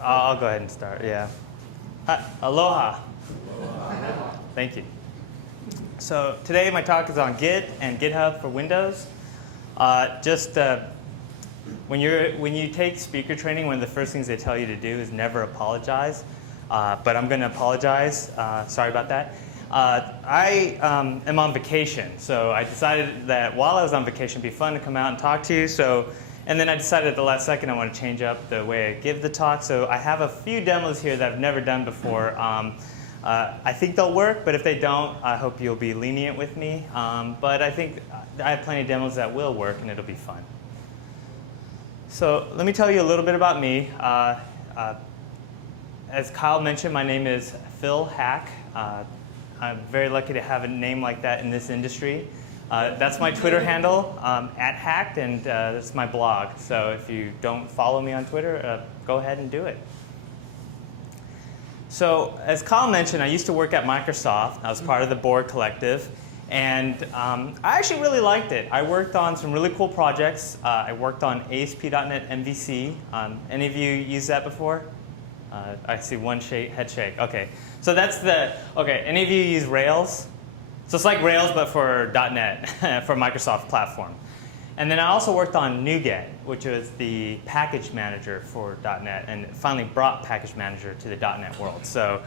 I'll go ahead and start, yeah. Aloha. Thank you. So today my talk is on Git and GitHub for Windows. When you take speaker training, one of the first things they tell you to do is never apologize. But I'm going to apologize. Sorry about that. I am on vacation, so I decided that while I was on vacation, it'd be fun to come out and talk to you. And then I decided at the last second I want to change up the way I give the talk. So I have a few demos here that I've never done before. I think they'll work, but if they don't, I hope you'll be lenient with me. But I think I have plenty of demos that will work, and it'll be fun. So let me tell you a little bit about me. As Kyle mentioned, my name is Phil Haack. I'm very lucky to have a name like that in this industry. That's my Twitter handle, @Hacked, and that's my blog. So if you don't follow me on Twitter, go ahead and do it. So as Kyle mentioned, I used to work at Microsoft. I was part of the Board Collective. And I actually really liked it. I worked on some really cool projects. I worked on ASP.NET MVC. Any of you used that before? I see one head shake. OK. So that's OK, any of you use Rails? So it's like Rails, but for .NET, for Microsoft platform. And then I also worked on NuGet, which was the package manager for .NET, and finally brought package manager to the .NET world. So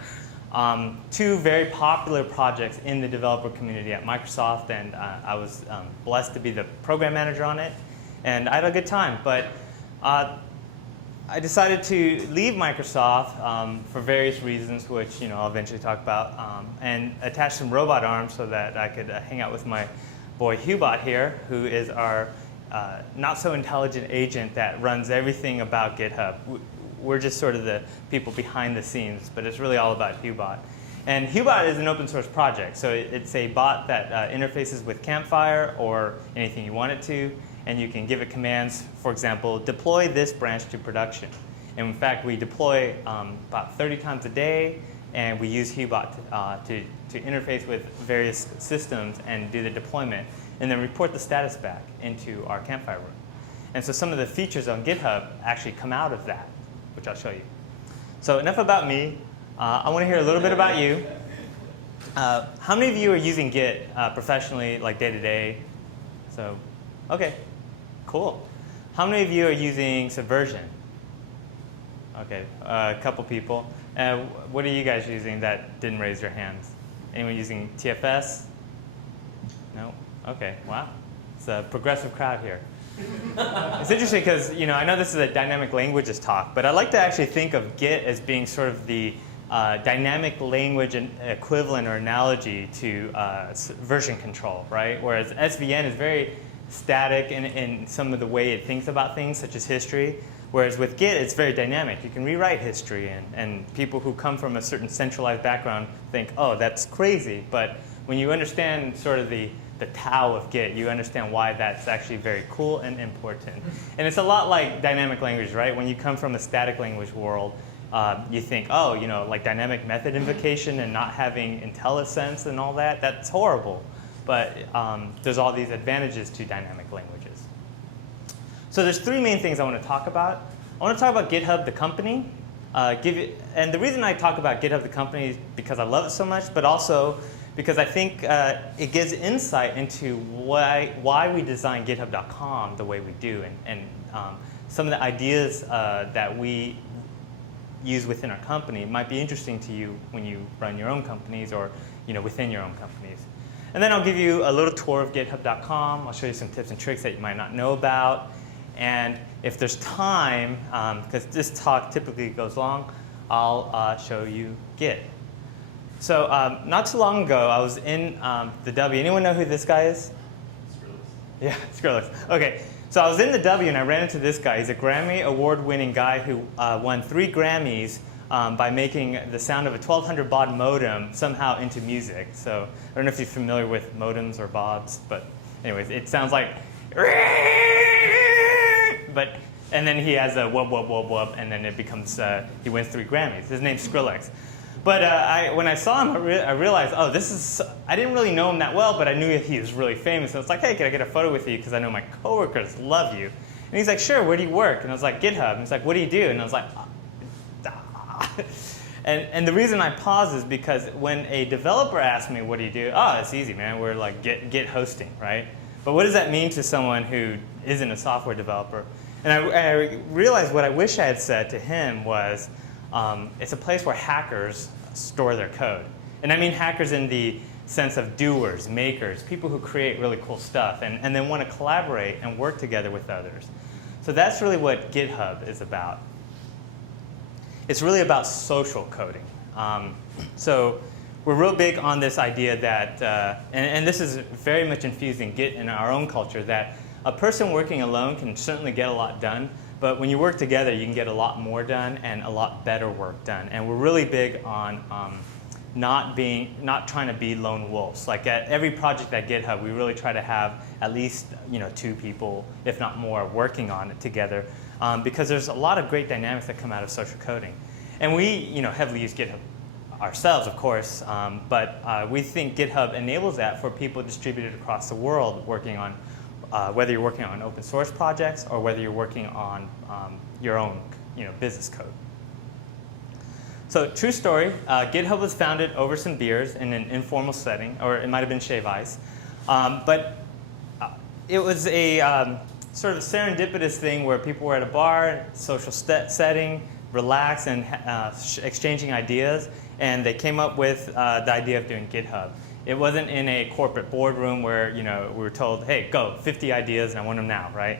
two very popular projects in the developer community at Microsoft, and I was blessed to be the program manager on it. And I had a good time. But I decided to leave Microsoft for various reasons, which I'll eventually talk about, and attach some robot arms so that I could hang out with my boy Hubot here, who is our not-so-intelligent agent that runs everything about GitHub. We're just sort of the people behind the scenes, but it's really all about Hubot. And Hubot is an open source project, so it's a bot that interfaces with Campfire or anything you want it to. And you can give it commands, for example, deploy this branch to production. And in fact, we deploy about 30 times a day, and we use Hubot to interface with various systems and do the deployment, and then report the status back into our Campfire room. And so some of the features on GitHub actually come out of that, which I'll show you. So enough about me. I want to hear a little bit about you. How many of you are using Git professionally, like day to day? So, OK. Cool. How many of you are using Subversion? OK, a couple people. What are you guys using that didn't raise your hands? Anyone using TFS? No? OK, wow. It's a progressive crowd here. It's interesting because I know this is a dynamic languages talk, but I like to actually think of Git as being sort of the dynamic language equivalent or analogy to version control, right? Whereas SVN is very static in some of the way it thinks about things, such as history. Whereas with Git, it's very dynamic. You can rewrite history, and people who come from a certain centralized background think, oh, that's crazy. But when you understand sort of the Tao of Git, you understand why that's actually very cool and important. And it's a lot like dynamic language, right? When you come from a static language world, you think, oh, like dynamic method invocation and not having IntelliSense and all that, that's horrible. But there's all these advantages to dynamic languages. So there's three main things I want to talk about. I want to talk about GitHub, the company. And the reason I talk about GitHub, the company, is because I love it so much, but also because I think it gives insight into why we design GitHub.com the way we do, and some of the ideas that we use within our company might be interesting to you when you run your own companies or within your own companies. And then I'll give you a little tour of GitHub.com. I'll show you some tips and tricks that you might not know about. And if there's time, because this talk typically goes long, I'll show you Git. So not too long ago, I was in the W. Anyone know who this guy is? Skrillex. Yeah, Skrillex. OK. So I was in the W, and I ran into this guy. He's a Grammy award-winning guy who won 3 Grammys by making the sound of a 1200 baud modem somehow into music. So I don't know if you're familiar with modems or bauds, but anyways, it sounds like, and then he has a wub, wub, wub, wub, and then it becomes, he wins 3 Grammys. His name's Skrillex. But when I saw him, I realized, oh, I didn't really know him that well, but I knew he was really famous. So it's like, hey, can I get a photo with you? Because I know my coworkers love you. And he's like, sure, where do you work? And I was like, GitHub. And he's like, what do you do? And I was like, And the reason I pause is because when a developer asks me, what do you do? Oh, it's easy, man. We're like Git hosting, right? But what does that mean to someone who isn't a software developer? And I realized what I wish I had said to him was, it's a place where hackers store their code. And I mean hackers in the sense of doers, makers, people who create really cool stuff and then want to collaborate and work together with others. So that's really what GitHub is about. It's really about social coding. So we're real big on this idea that, and this is very much infused in Git in our own culture, that a person working alone can certainly get a lot done, but when you work together, you can get a lot more done and a lot better work done. And we're really big on not trying to be lone wolves. Like at every project at GitHub, we really try to have at least 2 people, if not more, working on it together. Because there's a lot of great dynamics that come out of social coding. And we heavily use GitHub ourselves, of course, but we think GitHub enables that for people distributed across the world working on, whether you're working on open source projects or whether you're working on your own business code. So true story, GitHub was founded over some beers in an informal setting, or it might have been shave ice. But it was a sort of a serendipitous thing where people were at a bar, social setting, relaxed and exchanging ideas, and they came up with the idea of doing GitHub. It wasn't in a corporate boardroom where we were told, hey, go, 50 ideas and I want them now, right?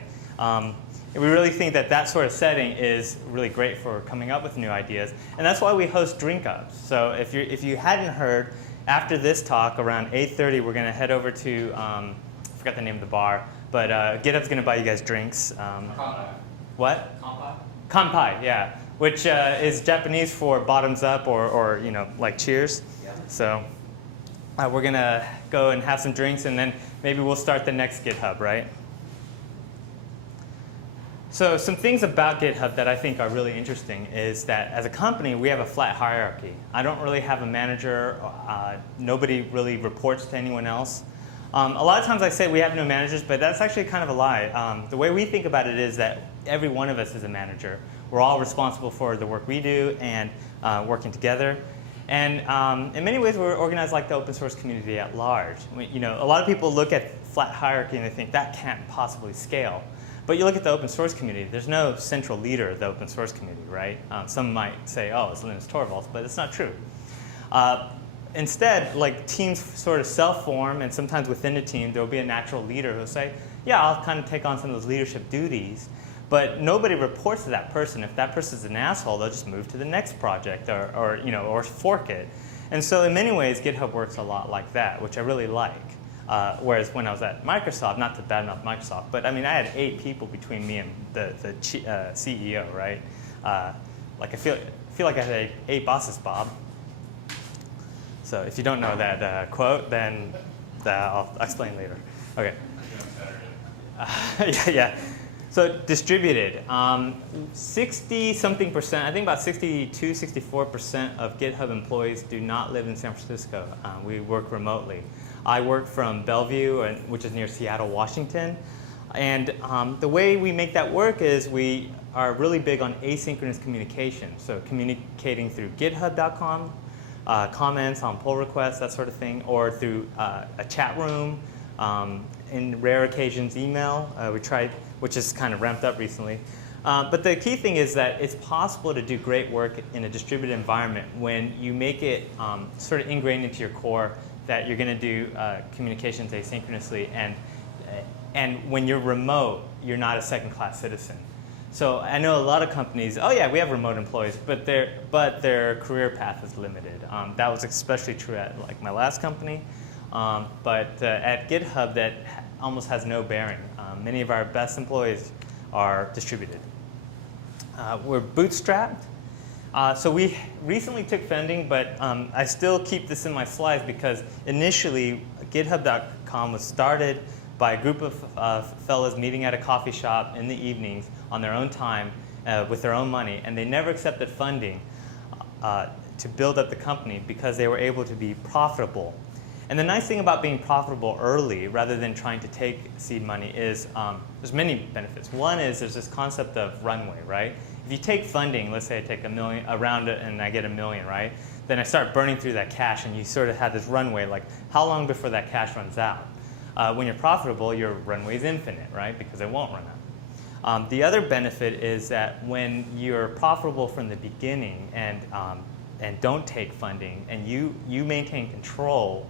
We really think that that sort of setting is really great for coming up with new ideas, and that's why we host drink ups. So if you hadn't heard, after this talk around 8:30, we're going to head over to I forgot the name of the bar. But GitHub's going to buy you guys drinks. Kanpai. What? Kanpai. Kanpai, yeah, which is Japanese for bottoms up or like cheers. Yeah. So we're going to go and have some drinks, and then maybe we'll start the next GitHub, right? So some things about GitHub that I think are really interesting is that as a company, we have a flat hierarchy. I don't really have a manager. Nobody really reports to anyone else. A lot of times I say we have no managers, but that's actually kind of a lie. The way we think about it is that every one of us is a manager. We're all responsible for the work we do and working together. And in many ways, we're organized like the open source community at large. A lot of people look at flat hierarchy and they think that can't possibly scale. But you look at the open source community, there's no central leader of the open source community, right? Some might say, oh, it's Linus Torvalds, but it's not true. Instead, like teams sort of self-form, and sometimes within a team, there'll be a natural leader who'll say, yeah, I'll kind of take on some of those leadership duties, but nobody reports to that person. If that person's an asshole, they'll just move to the next project or fork it. And so in many ways, GitHub works a lot like that, which I really like. Whereas when I was at Microsoft, not to badmouth Microsoft, but I mean, I had 8 people between me and the CEO, right? Like I feel like I had 8 bosses, Bob. So if you don't know that quote, then I'll explain later. Okay. Yeah. So distributed, 60-something%, I think about 62-64% of GitHub employees do not live in San Francisco. We work remotely. I work from Bellevue, which is near Seattle, Washington. And the way we make that work is we are really big on asynchronous communication. So communicating through github.com, comments on pull requests, that sort of thing, or through a chat room, in rare occasions email. We tried, which is kind of ramped up recently. But the key thing is that it's possible to do great work in a distributed environment when you make it sort of ingrained into your core that you're going to do communications asynchronously, and when you're remote, you're not a second-class citizen. So I know a lot of companies, oh yeah, we have remote employees, but their career path is limited. That was especially true at like my last company, but at GitHub that almost has no bearing. Many of our best employees are distributed. We're bootstrapped. So we recently took funding, but I still keep this in my slides because initially GitHub.com was started by a group of fellows meeting at a coffee shop in the evenings on their own time with their own money, and they never accepted funding to build up the company because they were able to be profitable. And the nice thing about being profitable early rather than trying to take seed money is there's many benefits. One is there's this concept of runway, right? If you take funding, let's say I take $1 million, around it, and I get $1 million, right? Then I start burning through that cash, and you sort of have this runway, like how long before that cash runs out? When you're profitable, your runway is infinite, right? Because it won't run out. The other benefit is that when you're profitable from the beginning and don't take funding, and you maintain control,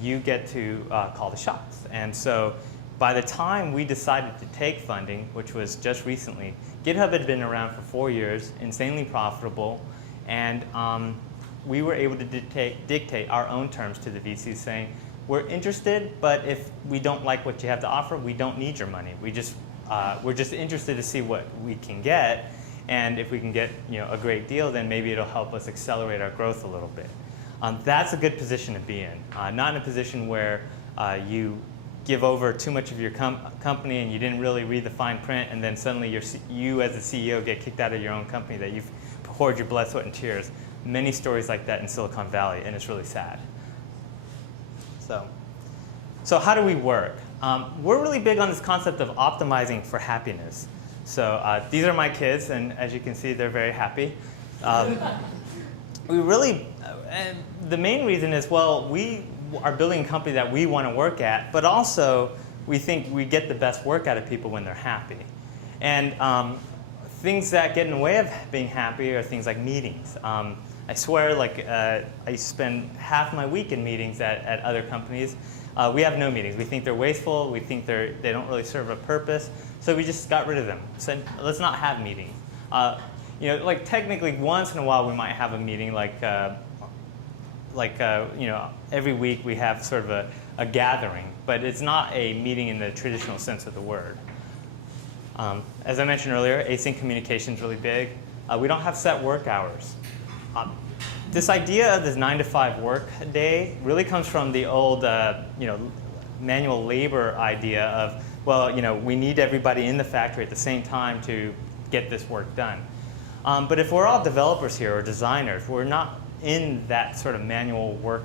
you get to call the shots. And so by the time we decided to take funding, which was just recently, GitHub had been around for 4 years, insanely profitable, and we were able to dictate our own terms to the VCs, saying, we're interested, but if we don't like what you have to offer, we don't need your money. We're just interested to see what we can get, and if we can get a great deal, then maybe it'll help us accelerate our growth a little bit. That's a good position to be in, not in a position where you give over too much of your company and you didn't really read the fine print, and then suddenly you as the CEO get kicked out of your own company that you've poured your blood, sweat, and tears. Many stories like that in Silicon Valley, and it's really sad. So how do we work? We're really big on this concept of optimizing for happiness. So these are my kids, and as you can see, they're very happy. The main reason is, well, we are building a company that we want to work at, but also we think we get the best work out of people when they're happy. And things that get in the way of being happy are things like meetings. I swear, I used to spend half my week in meetings at other companies. We have no meetings. We think they're wasteful. We think they don't really serve a purpose. So we just got rid of them. Said, let's not have meetings. Technically, once in a while we might have a meeting, every week we have sort of a gathering, but it's not a meeting in the traditional sense of the word. As I mentioned earlier, async communication is really big. We don't have set work hours. This idea of this 9-to-5 work day really comes from the old, manual labor idea of, well, we need everybody in the factory at the same time to get this work done. But if we're all developers here or designers, we're not in that sort of manual work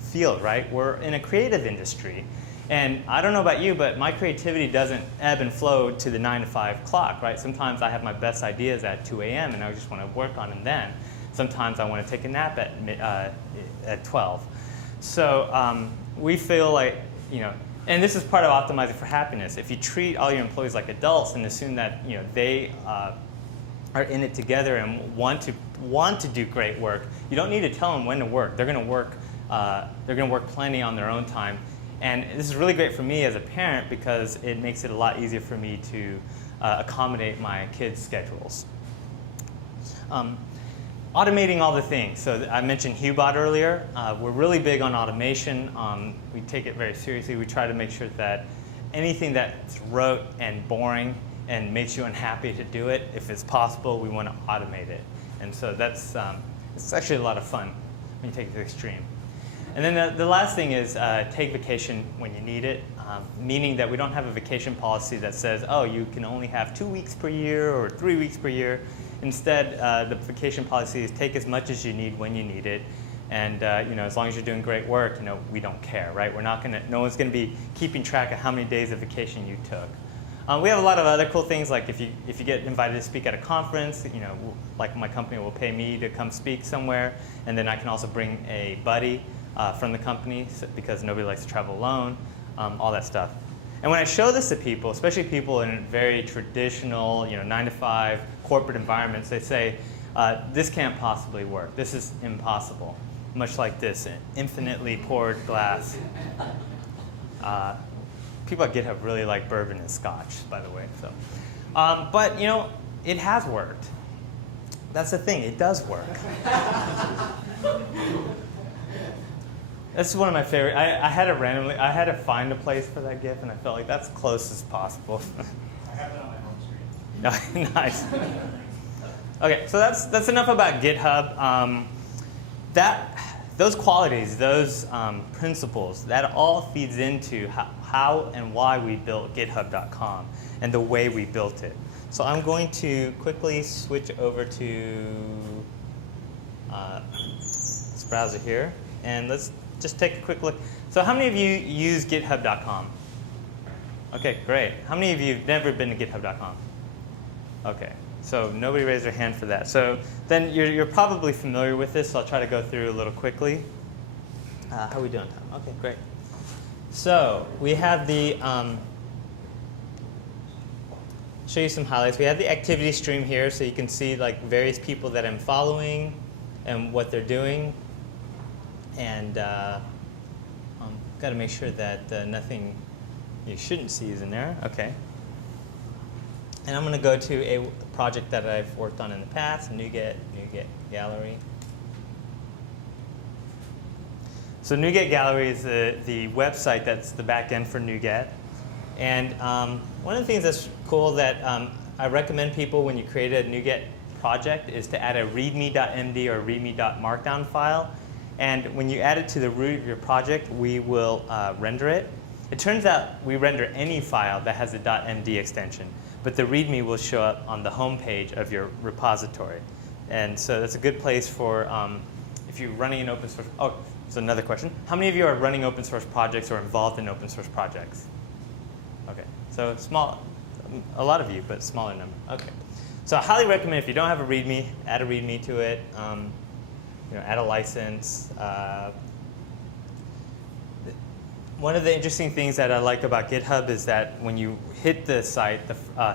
field, right? We're in a creative industry. And I don't know about you, but my creativity doesn't ebb and flow to the 9-to-5 clock, right? Sometimes I have my best ideas at 2 a.m. and I just want to work on them then. Sometimes I want to take a nap at 12. So we feel like, and this is part of optimizing for happiness. If you treat all your employees like adults and assume that they are in it together and want to do great work, you don't need to tell them when to work. They're going to work. They're going to work plenty on their own time. And this is really great for me as a parent because it makes it a lot easier for me to accommodate my kids' schedules. Automating all the things. So I mentioned HuBot earlier. We're really big on automation. We take it very seriously. We try to make sure that anything that's rote and boring and makes you unhappy to do it, if it's possible, we want to automate it. And so that's it's actually a lot of fun when you take it to the extreme. And then the last thing is take vacation when you need it, meaning that we don't have a vacation policy that says, oh, you can only have 2 weeks per year or 3 weeks per year. Instead, the vacation policy is take as much as you need when you need it. And as long as you're doing great work, we don't care, right? No one's going to be keeping track of how many days of vacation you took. We have a lot of other cool things, like if you get invited to speak at a conference, like my company will pay me to come speak somewhere, and then I can also bring a buddy from the company because nobody likes to travel alone, all that stuff. And when I show this to people, especially people in very traditional, 9-to-5 corporate environments, they say, this can't possibly work. This is impossible. Much like this infinitely poured glass. People at GitHub really like bourbon and scotch, by the way. So, but it has worked. That's the thing. It does work. That's one of my favorite. I had to find a place for that GIF, and I felt like that's close as possible. I have it on my home screen. Nice. Okay, so that's enough about GitHub. Those qualities, those principles, that all feeds into how and why we built GitHub.com and the way we built it. So I'm going to quickly switch over to this browser here, and let's just take a quick look. So how many of you use GitHub.com? Okay, great. How many of you have never been to GitHub.com? Okay, So nobody raised their hand for that. So then you're probably familiar with this, so I'll try to go through a little quickly. How are we doing, Tom? Okay, great. So we have the, show you some highlights. We have the activity stream here, so you can see like various people that I'm following and what they're doing. And got to make sure that nothing you shouldn't see is in there. Okay. And I'm going to go to a project that I've worked on in the past, NuGet Gallery. So NuGet Gallery is the website that's the back end for NuGet. And one of the things that's cool that I recommend people when you create a NuGet project is to add a readme.md or readme.markdown file. And when you add it to the root of your project, we will render it. It turns out we render any file that has a .md extension, but the README will show up on the home page of your repository. And so that's a good place for if you're running an open source. Oh, so another question. How many of you are running open source projects or involved in open source projects? Okay, so small, a lot of you, but smaller number. Okay, so I highly recommend if you don't have a README, add a README to it. Add a license. One of the interesting things that I like about GitHub is that when you hit the site,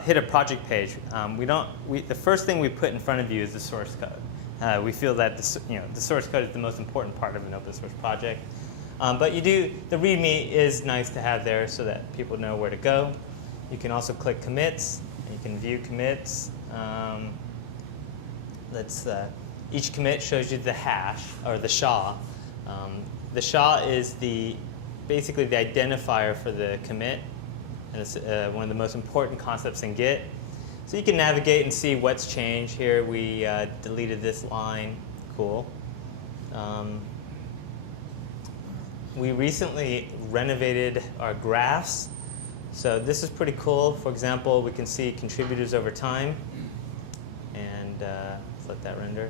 hit a project page, the first thing we put in front of you is the source code. We feel that the source code is the most important part of an open source project. But the README is nice to have there so that people know where to go. You can also click commits, and you can view commits. Each commit shows you the hash, or the SHA. The SHA is basically the identifier for the commit, and it's one of the most important concepts in Git. So you can navigate and see what's changed. Here we deleted this line. Cool. We recently renovated our graphs. So this is pretty cool. For example, we can see contributors over time. And let's let that render.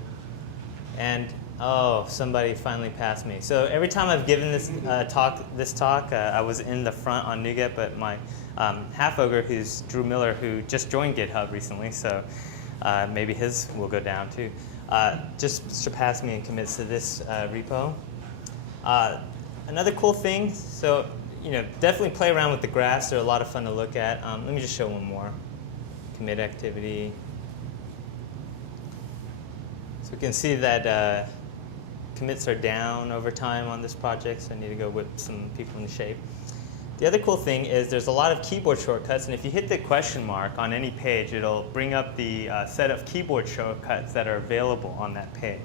And oh, somebody finally passed me. So every time I've given this talk, I was in the front on NuGet, but my half-ogre, who's Drew Miller, who just joined GitHub recently, so maybe his will go down too, just surpassed me and commits to this repo. Another cool thing, so definitely play around with the graphs. They're a lot of fun to look at. Let me just show one more. Commit activity. So we can see that commits are down over time on this project, so I need to go whip some people into shape. The other cool thing is there's a lot of keyboard shortcuts, and if you hit the question mark on any page, it'll bring up the set of keyboard shortcuts that are available on that page.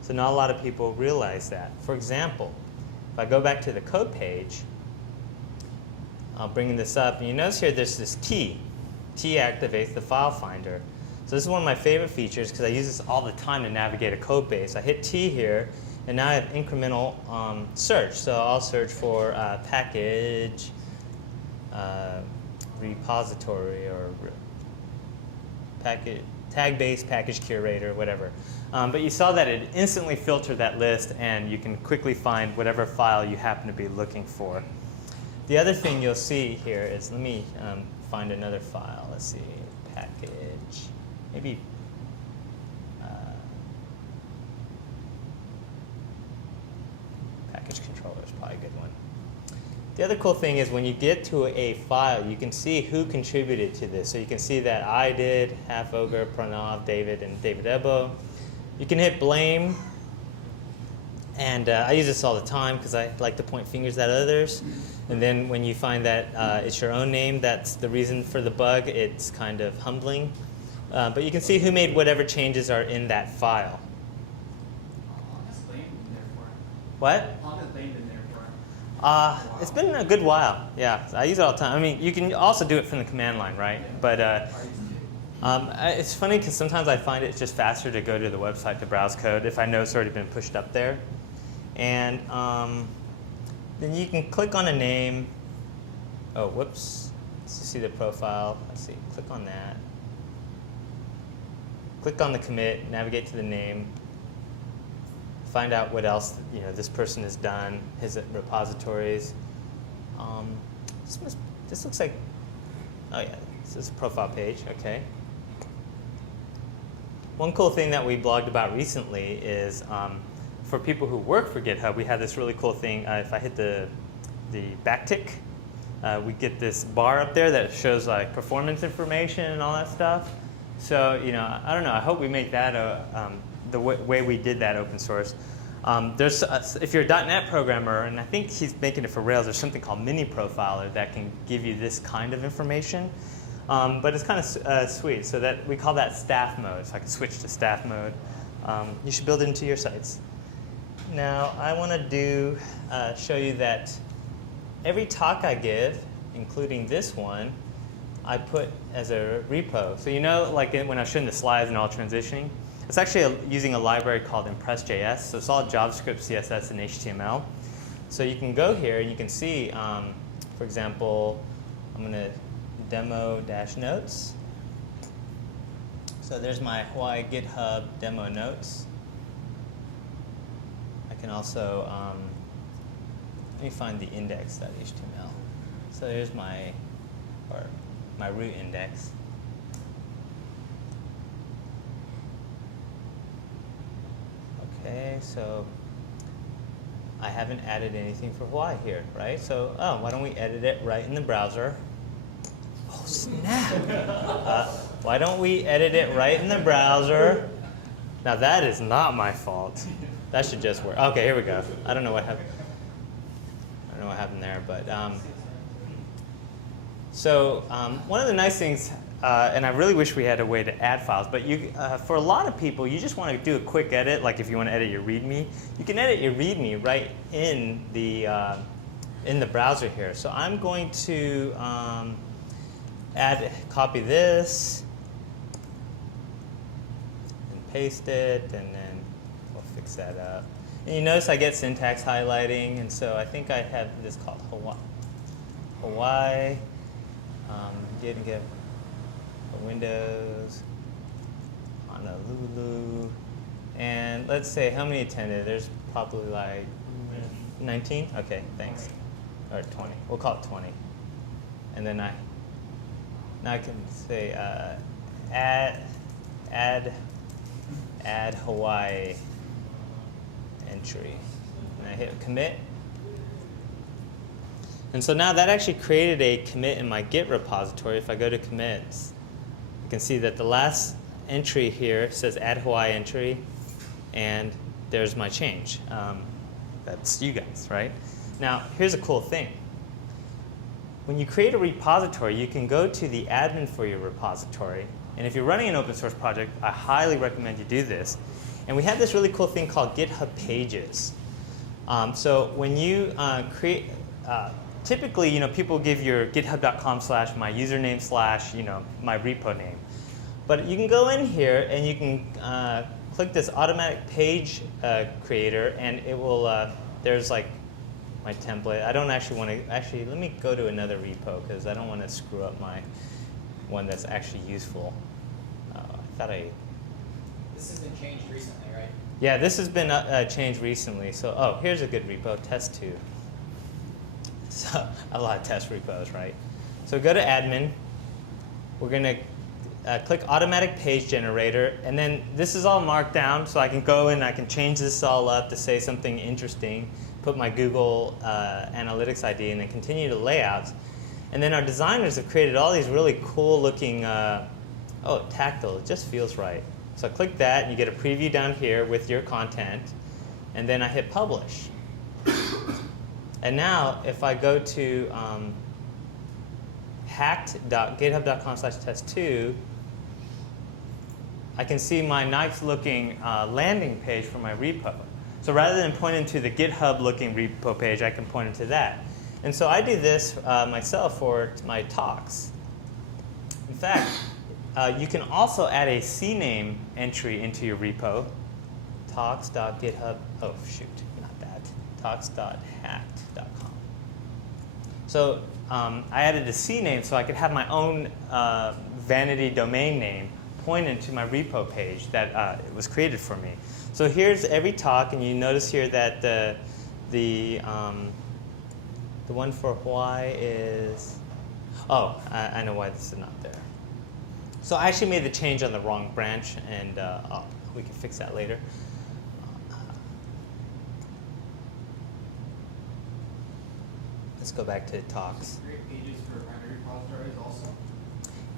So not a lot of people realize that. For example, if I go back to the code page, I'll bring this up, and you notice here there's this T. T activates the file finder. So this is one of my favorite features because I use this all the time to navigate a code base. I hit T here, and now I have incremental search. So I'll search for package, repository, or tag-based package curator, whatever. But you saw that it instantly filtered that list, and you can quickly find whatever file you happen to be looking for. The other thing you'll see here is, let me find another file. Let's see, package. Maybe package controller is probably a good one. The other cool thing is when you get to a file, you can see who contributed to this. So you can see that I did, half-ogre, Pranav, David, and David Ebo. You can hit blame. And I use this all the time because I like to point fingers at others. And then when you find that it's your own name, that's the reason for the bug, it's kind of humbling. But you can see who made whatever changes are in that file. How long has blame been there for? What? How long has blame been there for? It's been a good while. Yeah, I use it all the time. I mean, you can also do it from the command line, right? But it's funny because sometimes I find it's just faster to go to the website to browse code if I know it's already been pushed up there. And then you can click on a name. Oh, whoops. Let's see the profile. Let's see. Click on that. Click on the commit, navigate to the name, find out what else this person has done, his repositories. This looks like, oh yeah, this is a profile page, okay. one cool thing that we blogged about recently is for people who work for GitHub, we had this really cool thing. If I hit the backtick, we get this bar up there that shows like performance information and all that stuff. So I don't know. I hope we make that the way we did that open source. If you're a .NET programmer, and I think he's making it for Rails, there's something called Mini Profiler that can give you this kind of information. But it's kind of sweet. So that we call that staff mode. So I can switch to staff mode. You should build it into your sites. Now I want to show you that every talk I give, including this one, I put as a repo. So like when I was showing the slides and all transitioning, it's actually using a library called Impress.js. So it's all JavaScript, CSS, and HTML. So you can go here and you can see, for example, I'm going to demo-notes. So there's my Hawaii GitHub demo notes. I can also, let me find the index.html. So there's my root index. Okay, so I haven't added anything for Hawaii here, right? So, why don't we edit it right in the browser? Oh, snap! Why don't we edit it right in the browser? Now that is not my fault. That should just work. Okay, here we go. I don't know what happened. I don't know what happened there, but one of the nice things, and I really wish we had a way to add files, but for a lot of people, you just want to do a quick edit. Like if you want to edit your README, you can edit your README right in the browser here. So I'm going to copy this and paste it, and then we'll fix that up. And you notice I get syntax highlighting, and so I think I have this called Hawaii. Didn't get Windows, Honolulu, and let's say how many attended? There's probably like 19. Okay, thanks. Or 20. We'll call it 20. And then now I can say add Hawaii entry, and I hit commit. And so now that actually created a commit in my Git repository. If I go to commits, you can see that the last entry here says add Hawaii entry, and there's my change. That's you guys, right? Now, here's a cool thing. When you create a repository, you can go to the admin for your repository. And if you're running an open source project, I highly recommend you do this. And we have this really cool thing called GitHub Pages. So when you create, typically, people give your github.com/my username/ my repo name. But you can go in here and you can click this automatic page creator, and it will, there's like my template. I don't actually want to, let me go to another repo because I don't want to screw up my one that's actually useful. This has been changed recently, right? Yeah, this has been changed recently. So, here's a good repo, test2. So a lot of test repos, right? So go to admin. We're going to click automatic page generator, and then this is all marked down, so I can go and I can change this all up to say something interesting, put my Google Analytics ID, and then continue to layouts. And then our designers have created all these really cool looking, tactile, it just feels right. So I click that, and you get a preview down here with your content, and then I hit publish. And now, if I go to hacked.github.com/test2, I can see my nice-looking landing page for my repo. So rather than pointing to the GitHub-looking repo page, I can point to that. And so I do this myself for my talks. In fact, you can also add a CNAME entry into your repo, talks.github. Oh, shoot, not that. Talks.hacked.com. So I added a CNAME so I could have my own vanity domain name pointed to my repo page that it was created for me. So here's every talk, and you notice here that the one for Hawaii is, I know why this is not there. So I actually made the change on the wrong branch, and we can fix that later. Let's go back to talks. Create pages for primary repositories also.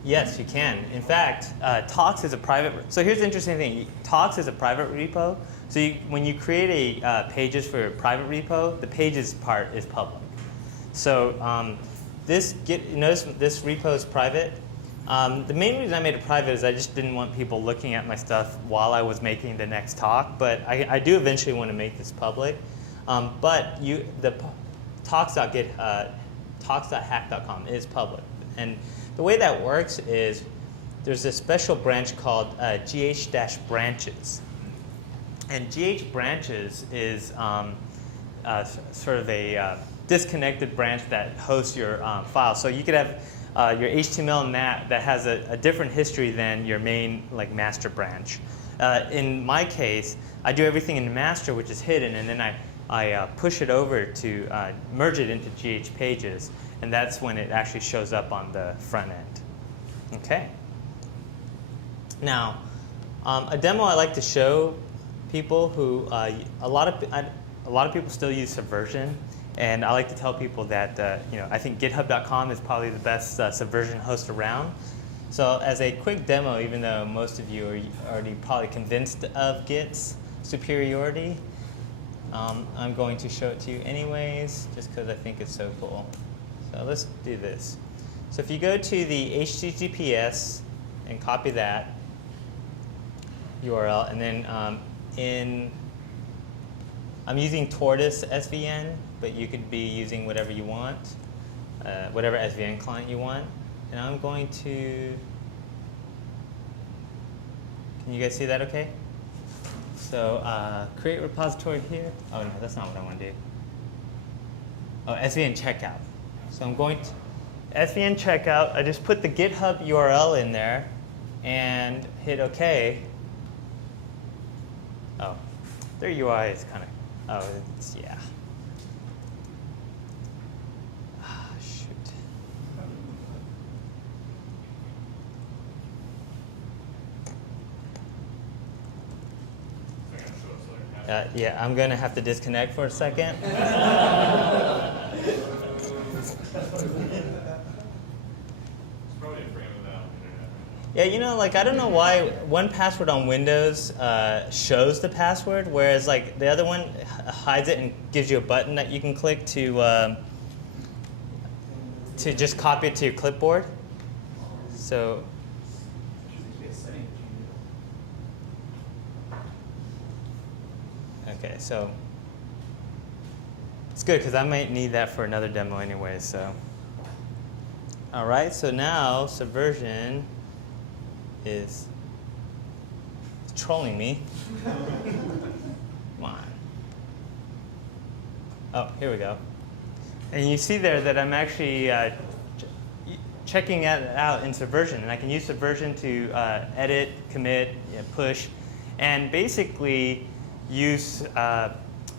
Yes, you can. In fact, talks is a private. So here's the interesting thing. Talks is a private repo. So when you create a pages for a private repo, the pages part is public. So notice this repo is private. The main reason I made it private is I just didn't want people looking at my stuff while I was making the next talk. But I do eventually want to make this public. But the talks.hack.com is public. And the way that works is there's this special branch called gh-branches. And gh-branches is sort of a disconnected branch that hosts your file. So you could have your HTML in that has a different history than your main master branch. In my case, I do everything in master, which is hidden, and then I push it over to merge it into GH pages, and that's when it actually shows up on the front end. Okay. Now, a demo I like to show people who a lot of people still use Subversion, and I like to tell people that I think GitHub.com is probably the best Subversion host around. So as a quick demo, even though most of you are already probably convinced of Git's superiority, I'm going to show it to you anyways, just because I think it's so cool. So let's do this. So if you go to the HTTPS and copy that URL, and then I'm using Tortoise SVN, but you could be using whatever you want, whatever SVN client you want. And I'm going to, can you guys see that okay? So create repository here. Oh no, that's not what I want to do. Oh, Svn Check Out. So I'm going to Svn Check Out. I just put the GitHub URL in there and hit OK. Oh, their UI is kind of, oh, it's, yeah. Ah, shoot. Yeah, I'm going to have to disconnect for a second. Yeah, I don't know why one password on Windows shows the password, whereas the other one hides it and gives you a button that you can click to just copy it to your clipboard. So. Okay, so it's good because I might need that for another demo anyway. So, all right. So now Subversion is trolling me. Come on. Oh, here we go. And you see there that I'm actually checking it out in Subversion, and I can use Subversion to edit, commit, push, and basically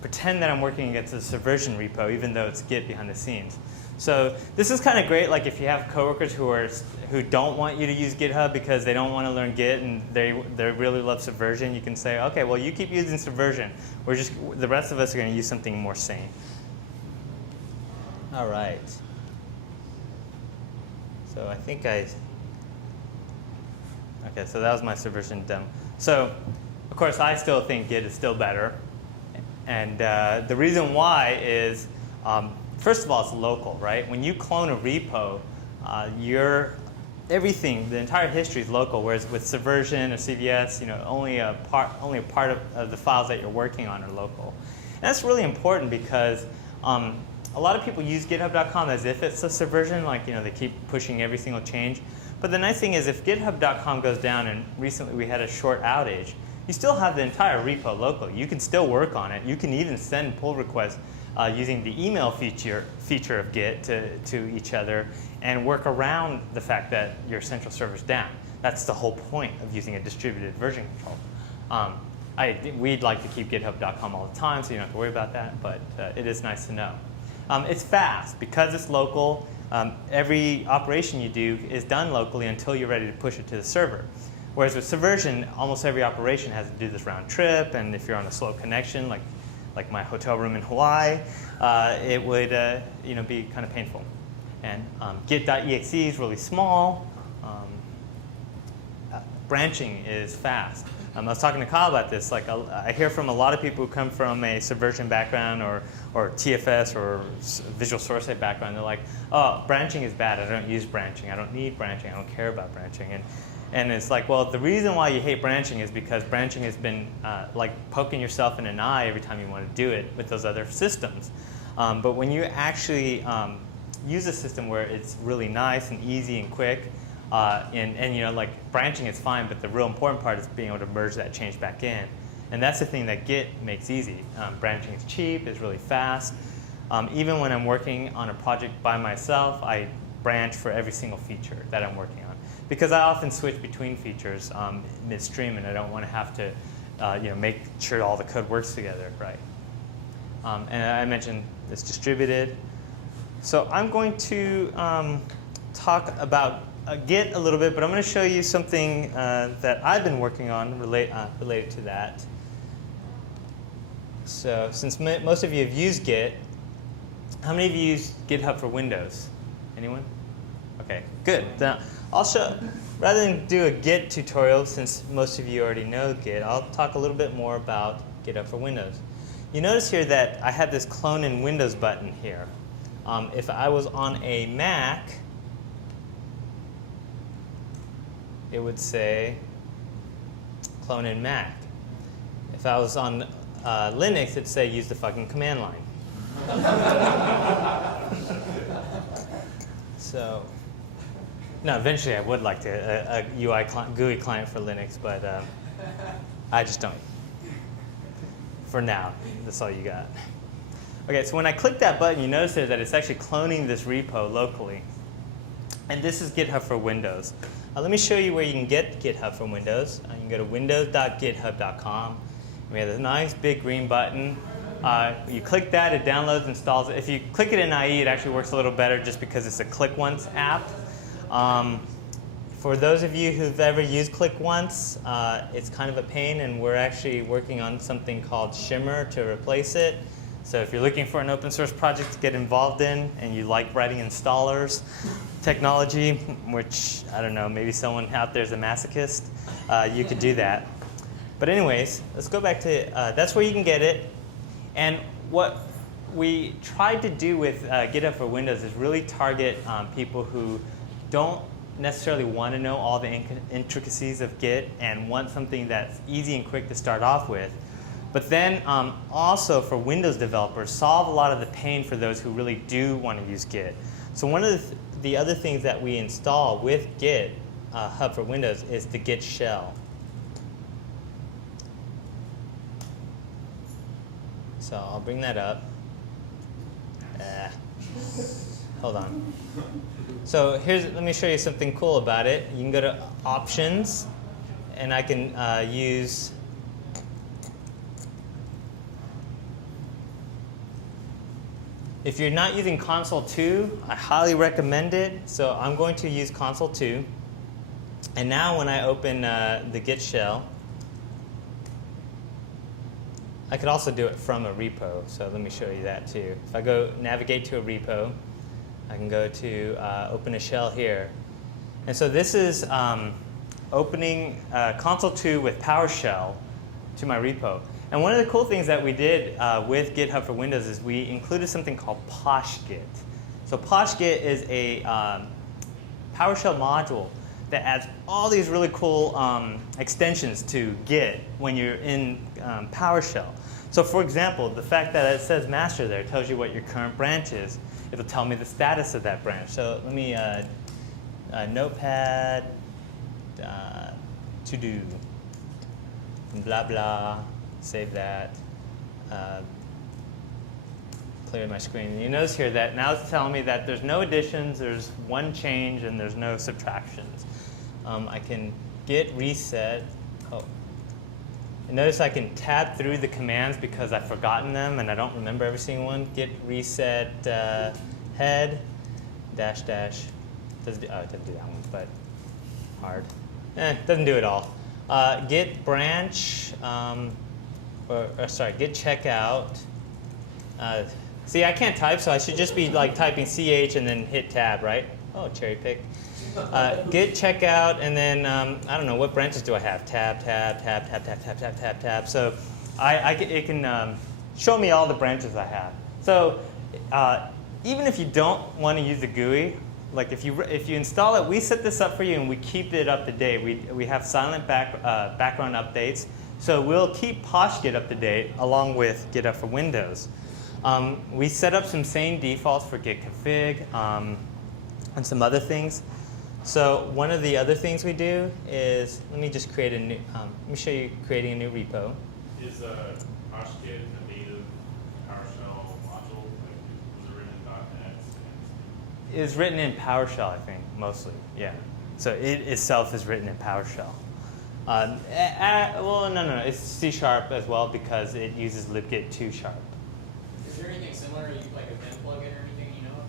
pretend that I'm working against a Subversion repo, even though it's Git behind the scenes. So this is kind of great, if you have coworkers who don't want you to use GitHub because they don't want to learn Git and they really love Subversion. You can say, okay, well you keep using Subversion. The rest of us are going to use something more sane. All right. So I think okay, so that was my Subversion demo. So of course I still think Git is still better. And the reason why is, first of all, it's local, right? When you clone a repo, everything, the entire history is local, whereas with Subversion or CVS, only a part of the files that you're working on are local. And that's really important because a lot of people use GitHub.com as if it's a Subversion, they keep pushing every single change. But the nice thing is if GitHub.com goes down, and recently we had a short outage, you still have the entire repo local. You can still work on it. You can even send pull requests using the email feature of Git to each other and work around the fact that your central server's down. That's the whole point of using a distributed version control. We'd like to keep GitHub.com all the time, so you don't have to worry about that, but it is nice to know. It's fast. Because it's local, every operation you do is done locally until you're ready to push it to the server. Whereas with Subversion, almost every operation has to do this round trip, and if you're on a slow connection, like my hotel room in Hawaii, it would be kind of painful. And Git.exe is really small. Branching is fast. I was talking to Kyle about this. Like I hear from a lot of people who come from a Subversion background or TFS or Visual Source Set background. They're like, oh, branching is bad. I don't use branching. I don't need branching. I don't care about branching. And it's like, well, the reason why you hate branching is because branching has been like poking yourself in an eye every time you want to do it with those other systems. But when you actually use a system where it's really nice and easy and quick, and like branching is fine, but the real important part is being able to merge that change back in. And that's the thing that Git makes easy. Branching is cheap, it's really fast. Even when I'm working on a project by myself, I branch for every single feature that I'm working on. Because I often switch between features midstream, and I don't want to have to make sure all the code works together, right? And I mentioned it's distributed. So I'm going to talk about Git a little bit, but I'm going to show you something that I've been working on related to that. So since most of you have used Git, how many of you use GitHub for Windows? Anyone? OK, good. Now, I'll show, rather than do a Git tutorial, since most of you already know Git, I'll talk a little bit more about GitHub for Windows. You notice here that I have this clone in Windows button here. If I was on a Mac, it would say clone in Mac. If I was on Linux, it'd say use the fucking command line. So, no, eventually I would like to a GUI client for Linux, but I just don't. For now, that's all you got. OK, so when I click that button, you notice there that it's actually cloning this repo locally. And this is GitHub for Windows. Let me show you where you can get GitHub for Windows. You can go to windows.github.com. We have this nice big green button. You click that, it downloads, installs it. If you click it in IE, it actually works a little better just because it's a click once app. For those of you who've ever used Click Once, it's kind of a pain, and we're actually working on something called Shimmer to replace it. So if you're looking for an open source project to get involved in, and you like writing installers technology, which, I don't know, maybe someone out there is a masochist, you could do that. But anyways, let's go back to, that's where you can get it. And what we tried to do with GitHub for Windows is really target people who don't necessarily want to know all the intricacies of Git and want something that's easy and quick to start off with. But then also for Windows developers, solve a lot of the pain for those who really do want to use Git. So one of the other things that we install with Git Hub for Windows is the Git shell. So I'll bring that up. Hold on. So let me show you something cool about it. You can go to Options, and I can use if you're not using Console 2, I highly recommend it. So I'm going to use Console 2. And now when I open the Git shell, I could also do it from a repo. So let me show you that too. If I go navigate to a repo, I can go to open a shell here. And so this is opening Console 2 with PowerShell to my repo. And one of the cool things that we did with GitHub for Windows is we included something called PoshGit. So PoshGit is a PowerShell module that adds all these really cool extensions to Git when you're in PowerShell. So for example, the fact that it says master there tells you what your current branch is. It'll tell me the status of that branch. So let me notepad to do blah blah. Save that. Clear my screen. And you notice here that now it's telling me that there's no additions, there's one change, and there's no subtractions. I can git reset. Oh. And notice I can tab through the commands because I've forgotten them and I don't remember every single one. Git reset head, dash dash. Doesn't do, oh, it doesn't do that one, but hard. Doesn't do it all. Git branch, or sorry, Git checkout. See, I can't type, so I should just be like typing CH and then hit tab, right? Oh, cherry pick. Git checkout, and then I don't know, what branches do I have? Tab, tab, tab, tab, tab, tab, tab, tab, tab. So it can show me all the branches I have. So even if you don't want to use the GUI, like if you install it, we set this up for you and we keep it up to date. We have silent background updates, so we'll keep PoshGit up to date along with GitHub for Windows. We set up some sane defaults for git config and some other things. So one of the other things we do is, let me just create a new, let me show you creating a new repo. Is PoshGit a native PowerShell module? Like, was it written in .NET? It's written in PowerShell, I think, mostly, yeah. So it itself is written in PowerShell. Well, no, it's C# as well because it uses libgit 2#. Is there anything similar, like a Vim plugin or anything you know of?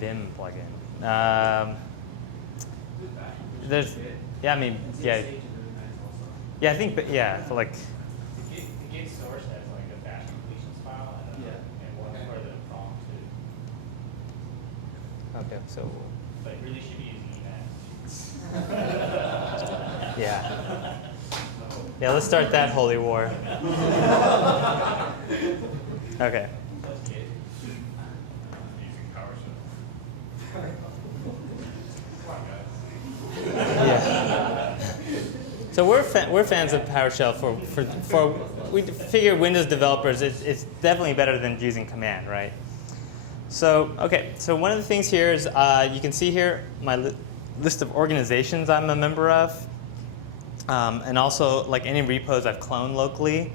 Vim plugin. There's, yeah, I mean, yeah. Yeah, I think, yeah, so like. The Git source has like a bash completions file and one for the prompt too. Okay, so. Like really should be using that. Yeah. Yeah, let's start that holy war. Okay. Using PowerShell. Come on, guys. Yeah. So we're fans of PowerShell for we figure Windows developers it's definitely better than using command, right? So okay, so one of the things here is you can see here my list of organizations I'm a member of, and also like any repos I've cloned locally.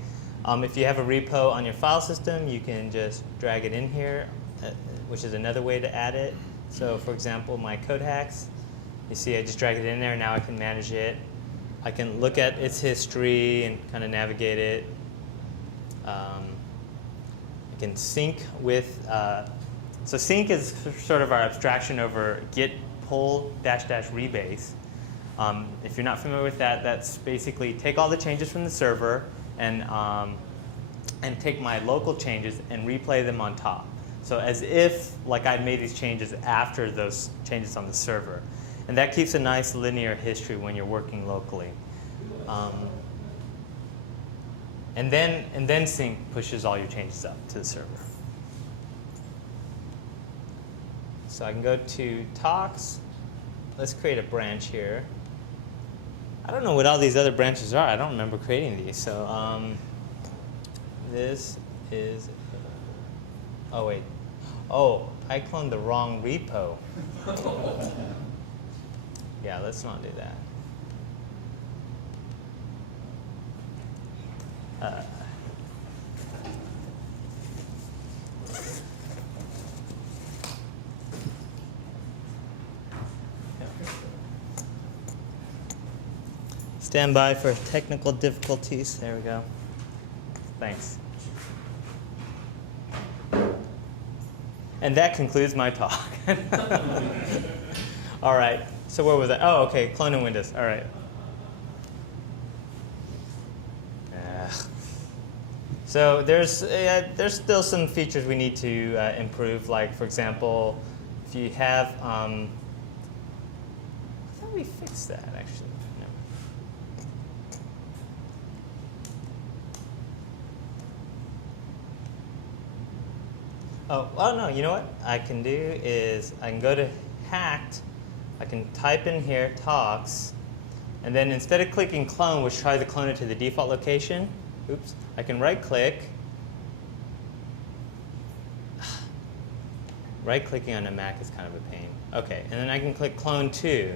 If you have a repo on your file system, you can just drag it in here, which is another way to add it. So for example, my code hacks, you see I just drag it in there, now I can manage it. I can look at its history and kind of navigate it. I can sync with, so sync is sort of our abstraction over git pull -- rebase. If you're not familiar with that, that's basically take all the changes from the server and take my local changes and replay them on top. So as if like I'd made these changes after those changes on the server. And that keeps a nice linear history when you're working locally. And then sync pushes all your changes up to the server. So I can go to talks. Let's create a branch here. I don't know what all these other branches are. I don't remember creating these. So this is, oh wait. Oh, I cloned the wrong repo. Yeah, let's not do that. Stand by for technical difficulties. There we go. Thanks. And that concludes my talk. All right. So where was I? Oh, okay. Cloning Windows. All right. So there's still some features we need to improve. Like for example, if you have, I thought we fixed that actually. No. Oh, well, no. You know what I can do is I can go to Hacked. I can type in here talks, and then instead of clicking clone, which tries to clone it to the default location, oops, I can right-click. Right-clicking on a Mac is kind of a pain. Okay, and then I can click clone to,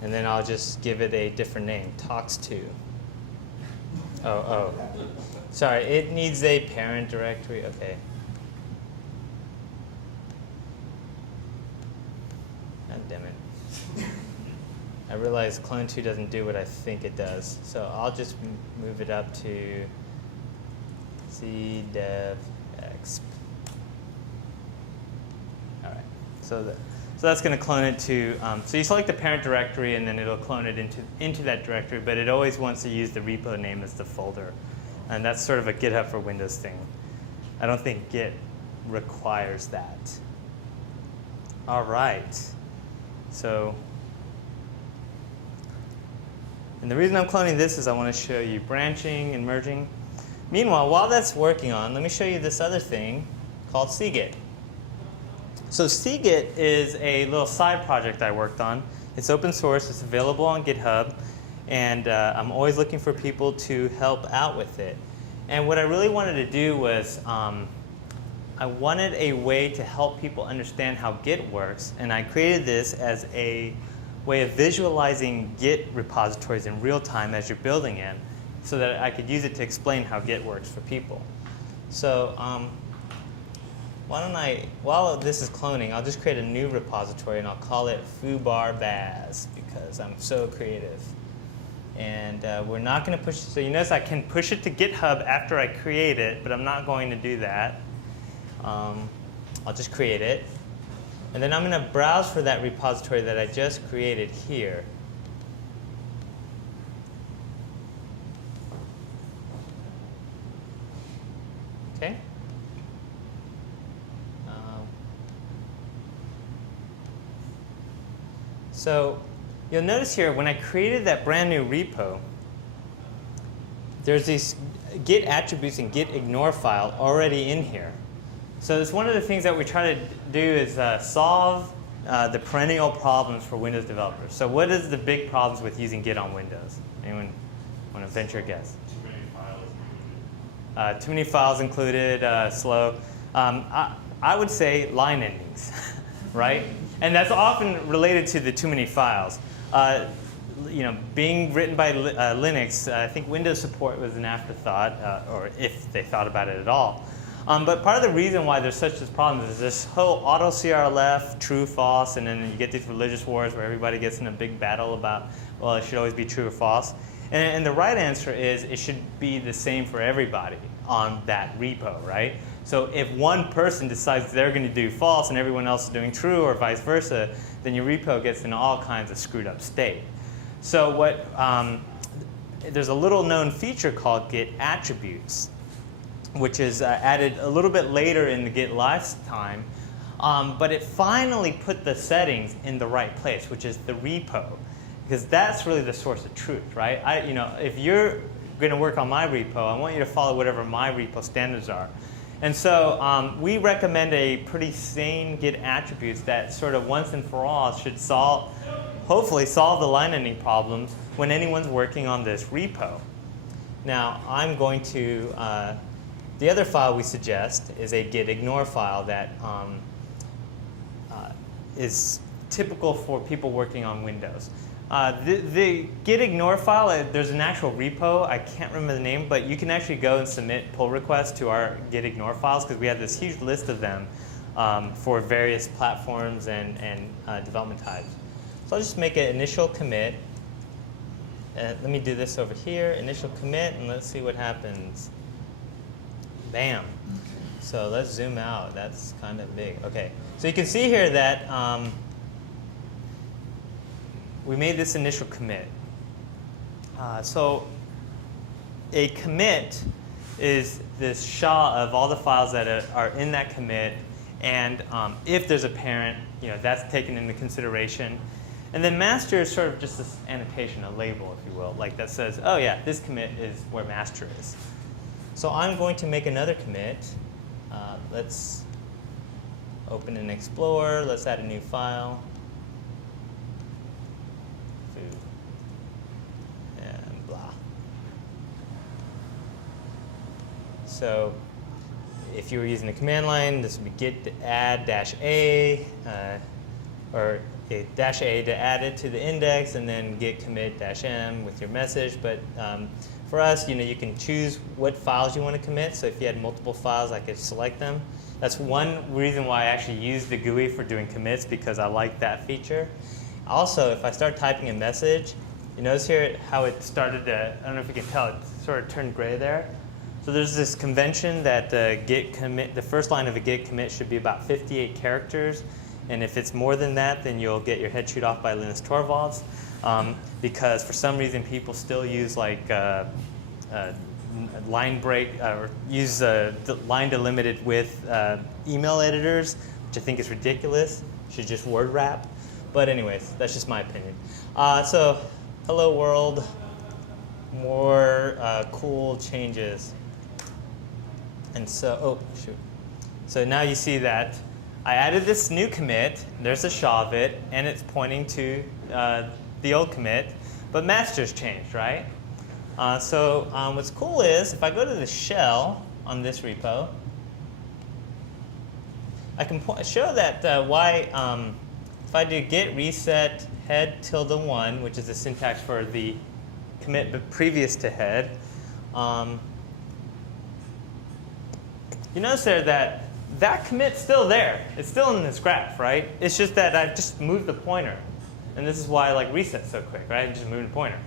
and then I'll just give it a different name, talks to. Oh, sorry, it needs a parent directory. Okay. God damn it. I realize clone 2 doesn't do what I think it does. So I'll just move it up to cdevexp. All right. So that's going to clone it to, so you select the parent directory and then it'll clone it into that directory, but it always wants to use the repo name as the folder. And that's sort of a GitHub for Windows thing. I don't think Git requires that. All right. So, and the reason I'm cloning this is I want to show you branching and merging. Meanwhile, while that's working on, let me show you this other thing called Seagate. So Seagate is a little side project I worked on. It's open source. It's available on GitHub. And I'm always looking for people to help out with it. And what I really wanted to do was I wanted a way to help people understand how Git works. And I created this as a way of visualizing Git repositories in real time as you're building it, so that I could use it to explain how Git works for people. So why don't I, while this is cloning, I'll just create a new repository and I'll call it foo-bar-baz because I'm so creative. And we're not going to push it. So you notice I can push it to GitHub after I create it, but I'm not going to do that. I'll just create it. And then I'm going to browse for that repository that I just created here. Okay. So you'll notice here, when I created that brand new repo, there's these Git attributes and Git ignore file already in here. So it's one of the things that we try to do is solve the perennial problems for Windows developers. So what is the big problems with using Git on Windows? Anyone want to venture a guess? Too many files included. Too many files included, slow. I would say line endings, right? And that's often related to the too many files. Being written by Linux, I think Windows support was an afterthought, or if they thought about it at all. But part of the reason why there's such this problem is this whole auto CRLF, true, false, and then you get these religious wars where everybody gets in a big battle about, well, it should always be true or false. And the right answer is it should be the same for everybody on that repo, right? So if one person decides they're going to do false and everyone else is doing true, or vice versa, then your repo gets in all kinds of screwed up state. So there's a little known feature called Git attributes, which is added a little bit later in the Git lifetime, but it finally put the settings in the right place, which is the repo, because that's really the source of truth, right? If you're going to work on my repo, I want you to follow whatever my repo standards are. And so we recommend a pretty sane Git attributes that sort of once and for all should hopefully solve the line ending problems when anyone's working on this repo. Now, I'm going to, the other file we suggest is a git ignore file that is typical for people working on Windows. The git ignore file, there's an actual repo. I can't remember the name, but you can actually go and submit pull requests to our git ignore files because we have this huge list of them for various platforms and development types. So I'll just make an initial commit. Let me do this over here, initial commit, and let's see what happens. Bam. So let's zoom out. That's kind of big. Okay. So you can see here that we made this initial commit. So a commit is this SHA of all the files that are in that commit, and if there's a parent, that's taken into consideration. And then master is sort of just this annotation, a label, if you will, like that says, oh yeah, this commit is where master is. So I'm going to make another commit. Let's open and explore. Let's add a new file. And blah. So if you were using the command line, this would be git add -a, or a -a to add it to the index, and then git commit -m with your message. But for us, you can choose what files you want to commit. So if you had multiple files, I could select them. That's one reason why I actually use the GUI for doing commits, because I like that feature. Also, if I start typing a message, you notice here how it started to, I don't know if you can tell, it sort of turned gray there. So there's this convention that the first line of a git commit should be about 58 characters. And if it's more than that, then you'll get your head chewed off by Linus Torvalds, because for some reason people still use like line break or use line delimited with email editors, which I think is ridiculous. Should just word wrap. But anyways, that's just my opinion. So hello world, more cool changes. And so, oh shoot. So now you see that I added this new commit. There's a SHA of it, and it's pointing to the old commit, but master's changed, right? So what's cool is if I go to the shell on this repo, I can show that why if I do git reset head ~1, which is the syntax for the commit but previous to head, you notice there that that commit's still there. It's still in this graph, right? It's just that I've just moved the pointer. And this is why I like reset so quick, right? I'm just moving the pointer.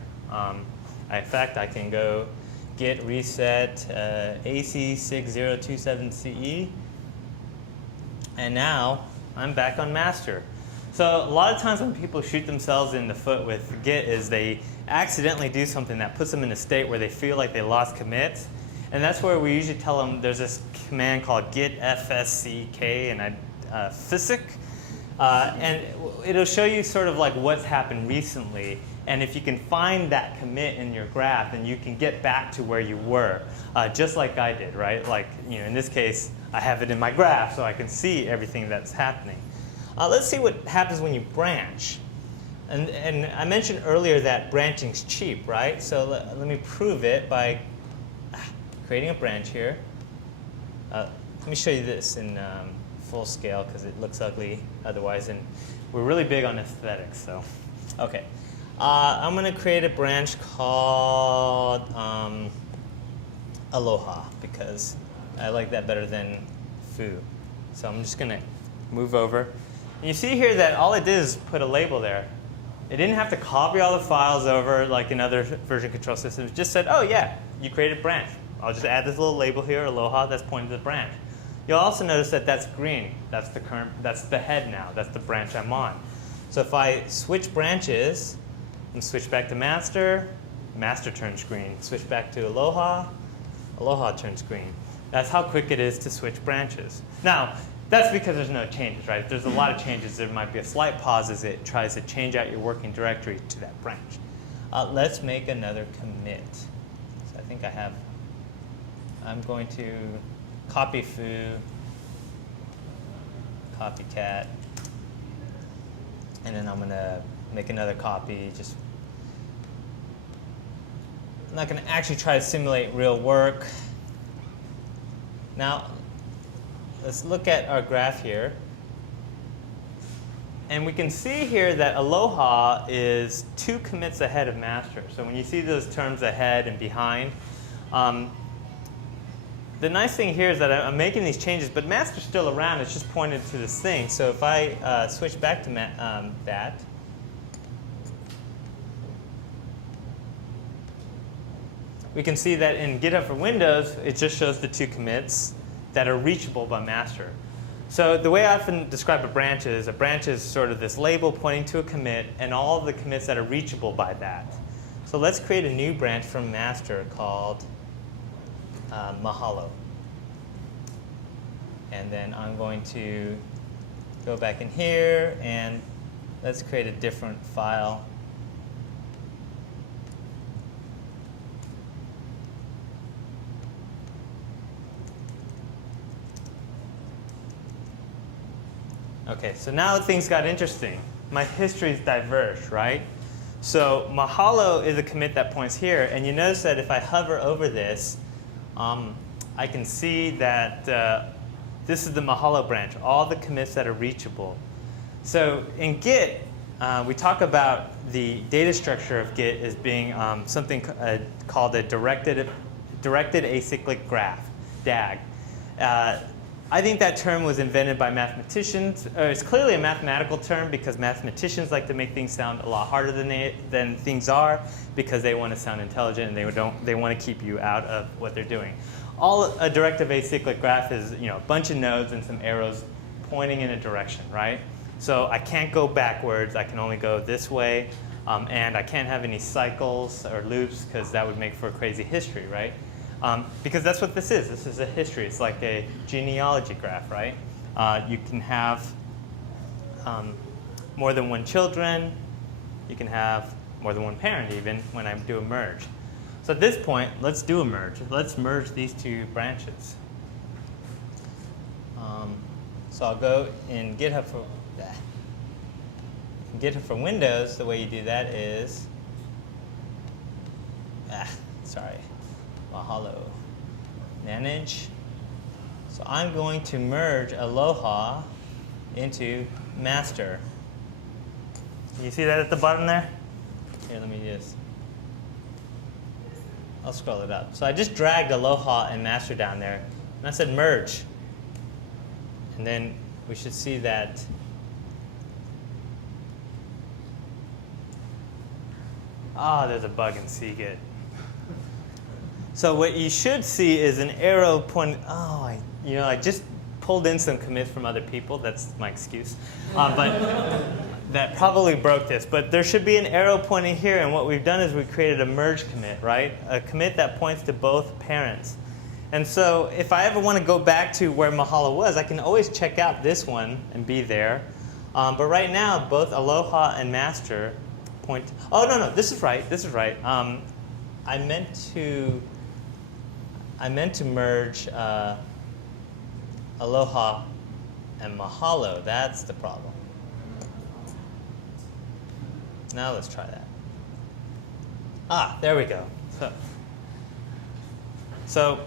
In fact, I can go git reset AC6027CE. And now I'm back on master. So a lot of times when people shoot themselves in the foot with Git is they accidentally do something that puts them in a state where they feel like they lost commits. And that's where we usually tell them there's this command called git fsck and physic. And it'll show you sort of like what's happened recently. And if you can find that commit in your graph, then you can get back to where you were, just like I did, right? Like, you know, in this case, I have it in my graph, so I can see everything that's happening. Let's see what happens when you branch. And I mentioned earlier that branching's cheap, right? So let me prove it by creating a branch here. Let me show you this in full scale because it looks ugly otherwise, and we're really big on aesthetics. So, okay, I'm going to create a branch called Aloha because I like that better than foo. So I'm just going to move over. And you see here that all it did is put a label there. It didn't have to copy all the files over like in other version control systems. It just said, oh yeah, you created a branch. I'll just add this little label here, Aloha, that's pointing to the branch. You'll also notice that that's green. That's the current, that's the head now. That's the branch I'm on. So if I switch branches and switch back to master, master turns green. Switch back to Aloha, Aloha turns green. That's how quick it is to switch branches. Now, that's because there's no changes, right? If there's a lot of changes, there might be a slight pause as it tries to change out your working directory to that branch. Let's make another commit. So I think I have, I'm going to copy foo, copycat, and then I'm going to make another copy. Just, I'm not going to actually try to simulate real work. Now, let's look at our graph here. And we can see here that Aloha is 2 commits ahead of master. So when you see those terms ahead and behind, the nice thing here is that I'm making these changes, but master's still around. It's just pointed to this thing. So if I switch back to that, we can see that in GitHub for Windows, it just shows the 2 commits that are reachable by master. So the way I often describe a branch is sort of this label pointing to a commit and all of the commits that are reachable by that. So let's create a new branch from master called Mahalo. And then I'm going to go back in here and let's create a different file. Okay, so now things got interesting. My histories diverged, right? So Mahalo is a commit that points here, and you notice that if I hover over this, I can see that this is the Mahalo branch, all the commits that are reachable. So in Git, we talk about the data structure of Git as being something called a directed acyclic graph, DAG. I think that term was invented by mathematicians. It's clearly a mathematical term because mathematicians like to make things sound a lot harder than things are because they want to sound intelligent and they want to keep you out of what they're doing. All a directed acyclic graph is, a bunch of nodes and some arrows pointing in a direction, right? So I can't go backwards. I can only go this way. And I can't have any cycles or loops because that would make for a crazy history, right? Because that's what this is. This is a history. It's like a genealogy graph, right? You can have more than one children. You can have more than one parent even when I do a merge. So at this point, let's do a merge. Let's merge these two branches. So I'll go in GitHub for Windows. The way you do that is, Mahalo, manage. So I'm going to merge Aloha into master. You see that at the bottom there? Here, let me just. I'll scroll it up. So I just dragged Aloha and master down there, and I said merge. And then we should see that there's a bug in Seagate. So what you should see is an arrow pointing. I just pulled in some commits from other people. That's my excuse. But that probably broke this. But there should be an arrow pointing here. And what we've done is we created a merge commit, right? A commit that points to both parents. And so if I ever want to go back to where Mahalo was, I can always check out this one and be there. But right now, both Aloha and master point. Oh, no, this is right. This is right. I meant to merge Aloha and Mahalo. That's the problem. Now let's try that. There we go. So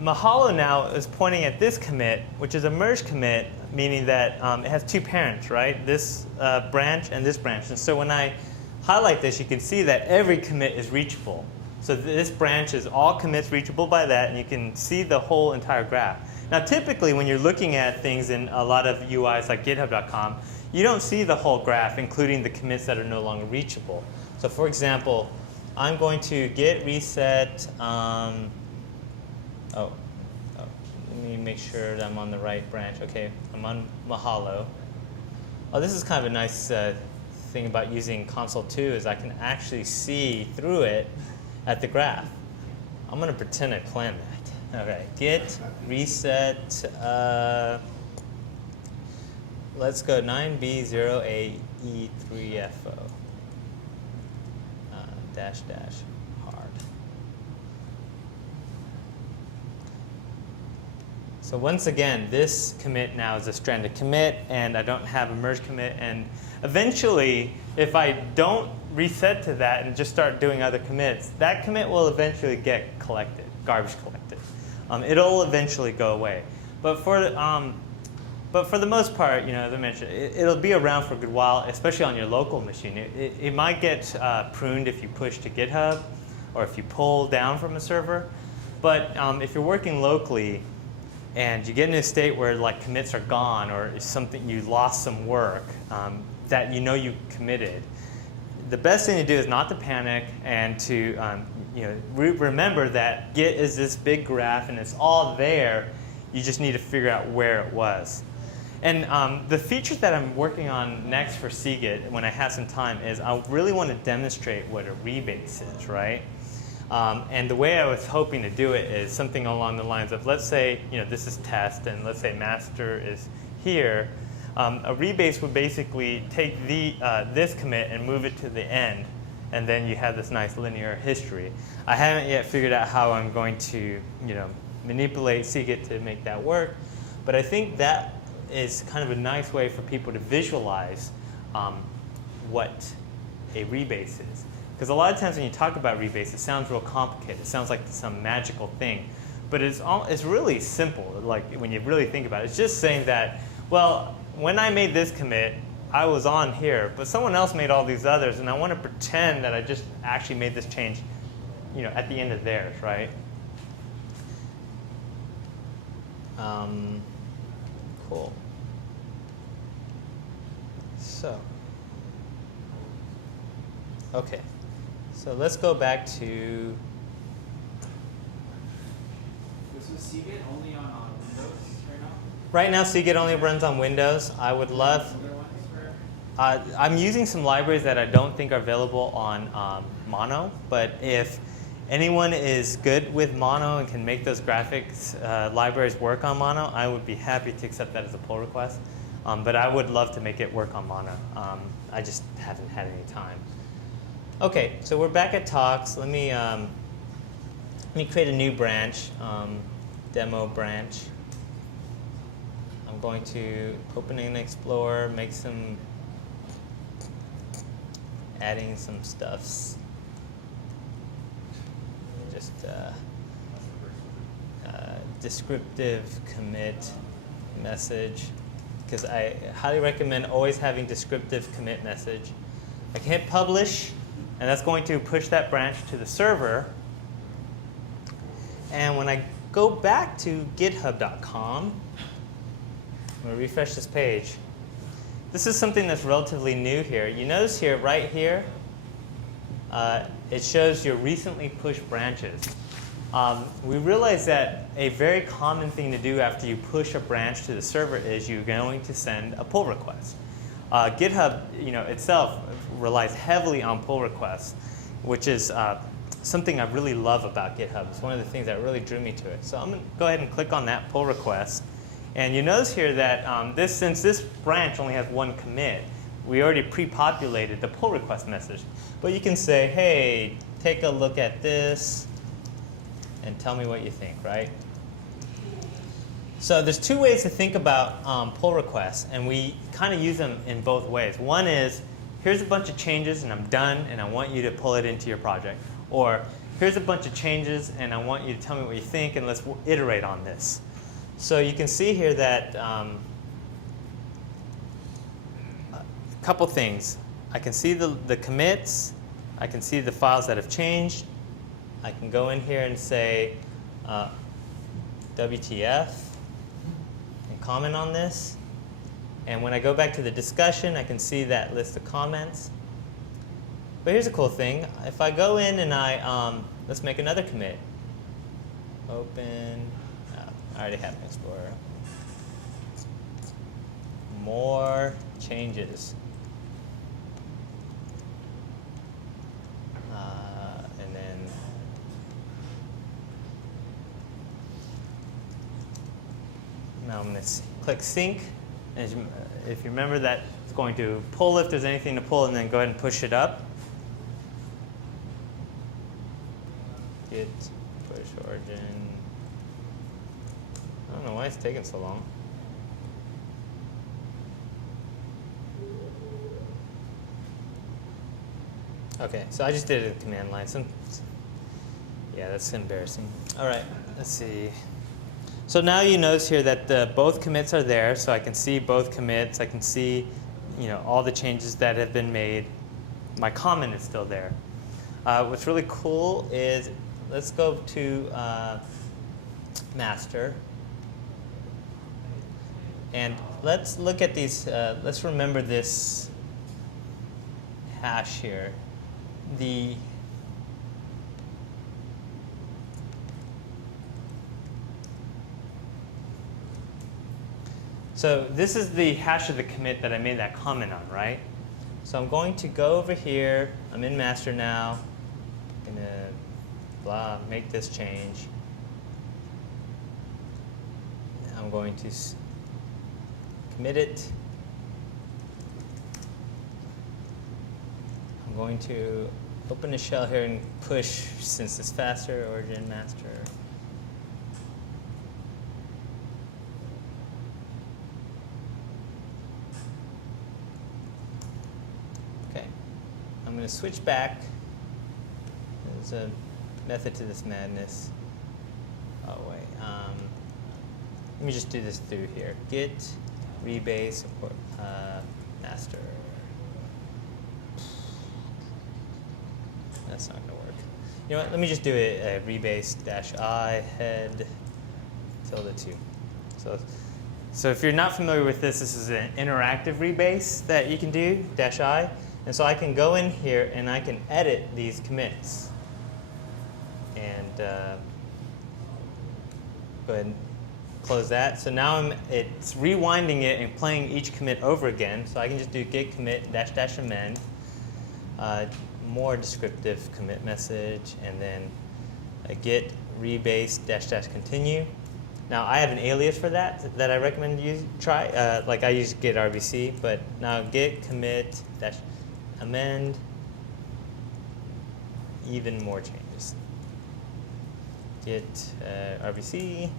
Mahalo now is pointing at this commit, which is a merge commit, meaning that it has two parents, right? This branch and this branch. And so when I highlight this, you can see that every commit is reachable. So this branch is all commits reachable by that, and you can see the whole entire graph. Now, typically, when you're looking at things in a lot of UIs like GitHub.com, you don't see the whole graph, including the commits that are no longer reachable. So for example, I'm going to git reset. Let me make sure that I'm on the right branch. OK, I'm on Mahalo. This is kind of a nice thing about using console 2 is I can actually see through it at the graph. I'm going to pretend I planned that. All right, git reset. Let's go 9B0AE3FO --hard. So once again, this commit now is a stranded commit, and I don't have a merge commit. And eventually, if I don't reset to that and just start doing other commits, that commit will eventually get collected, garbage collected. It'll eventually go away. But for the most part, as I mentioned, it'll be around for a good while, especially on your local machine. It might get pruned if you push to GitHub or if you pull down from a server. But if you're working locally and you get in a state where like commits are gone or it's something you lost some work that you committed, the best thing to do is not to panic and to remember that Git is this big graph and it's all there. You just need to figure out where it was. And the features that I'm working on next for Seagate, when I have some time, is I really want to demonstrate what a rebase is, right? And the way I was hoping to do it is something along the lines of, let's say this is test, and let's say master is here. A rebase would basically take this commit and move it to the end, and then you have this nice linear history. I haven't yet figured out how I'm going to manipulate Seagate to make that work, but I think that is kind of a nice way for people to visualize what a rebase is. Because a lot of times when you talk about rebase, it sounds real complicated. It sounds like some magical thing. But it's really simple, like when you really think about it. It's just saying that, well, when I made this commit, I was on here, but someone else made all these others, and I want to pretend that I just actually made this change at the end of theirs, right? Cool. OK. So let's go back to. This was Seagate only on Windows right now? Right now, Seagate only runs on Windows. I would love. Other ones for? I'm using some libraries that I don't think are available on Mono, but if anyone is good with Mono and can make those graphics libraries work on Mono, I would be happy to accept that as a pull request. But I would love to make it work on Mono. I just haven't had any time. Okay, so we're back at talks. Let me create a new branch, demo branch. I'm going to open an Explorer, make some, adding some stuffs. Just descriptive commit message, because I highly recommend always having descriptive commit message. I can hit publish, and that's going to push that branch to the server. And when I go back to github.com, I'm going to refresh this page. This is something that's relatively new here. You notice here, right here, it shows your recently pushed branches. We realize that a very common thing to do after you push a branch to the server is you're going to send a pull request. GitHub, itself relies heavily on pull requests, which is something I really love about GitHub. It's one of the things that really drew me to it. So I'm going to go ahead and click on that pull request. And you notice here that since this branch only has one commit, we already pre-populated the pull request message. But you can say, hey, take a look at this and tell me what you think, right? So there's two ways to think about pull requests, and we kind of use them in both ways. One is, here's a bunch of changes and I'm done and I want you to pull it into your project. Or here's a bunch of changes and I want you to tell me what you think and let's iterate on this. So you can see here that a couple things. I can see the commits. I can see the files that have changed. I can go in here and say WTF and comment on this. And when I go back to the discussion, I can see that list of comments. But here's a cool thing. If I go in and let's make another commit. Open. I already have an Explorer. More changes. And then now I'm going to click sync. And if you remember that, it's going to pull if there's anything to pull, and then go ahead and push it up. Git push origin. I don't know why it's taking so long. Okay, so I just did it in command line. Yeah, that's embarrassing. All right, let's see. So now you notice here that both commits are there, so I can see both commits. I can see, all the changes that have been made. My comment is still there. What's really cool is, let's go to master. And let's look at these, let's remember this hash here. So this is the hash of the commit that I made that comment on, right? So I'm going to go over here. I'm in master now. I'm going to make this change. I'm going to commit it. I'm going to open a shell here and push, since it's faster, origin master. Okay. I'm going to switch back. There's a method to this madness. Oh, wait. Let me just do this through here. Git Rebase master. That's not going to work. You know what? Let me just do a rebase -I head ~2. So if you're not familiar with this, this is an interactive rebase that you can do, -I. And so I can go in here and I can edit these commits. And go ahead and close that. So now it's rewinding it and playing each commit over again. So I can just do git commit -- amend, more descriptive commit message, and then a git rebase -- continue. Now I have an alias for that I recommend you try. Like I use git RBC, but now git commit -- amend, even more changes. Git RBC.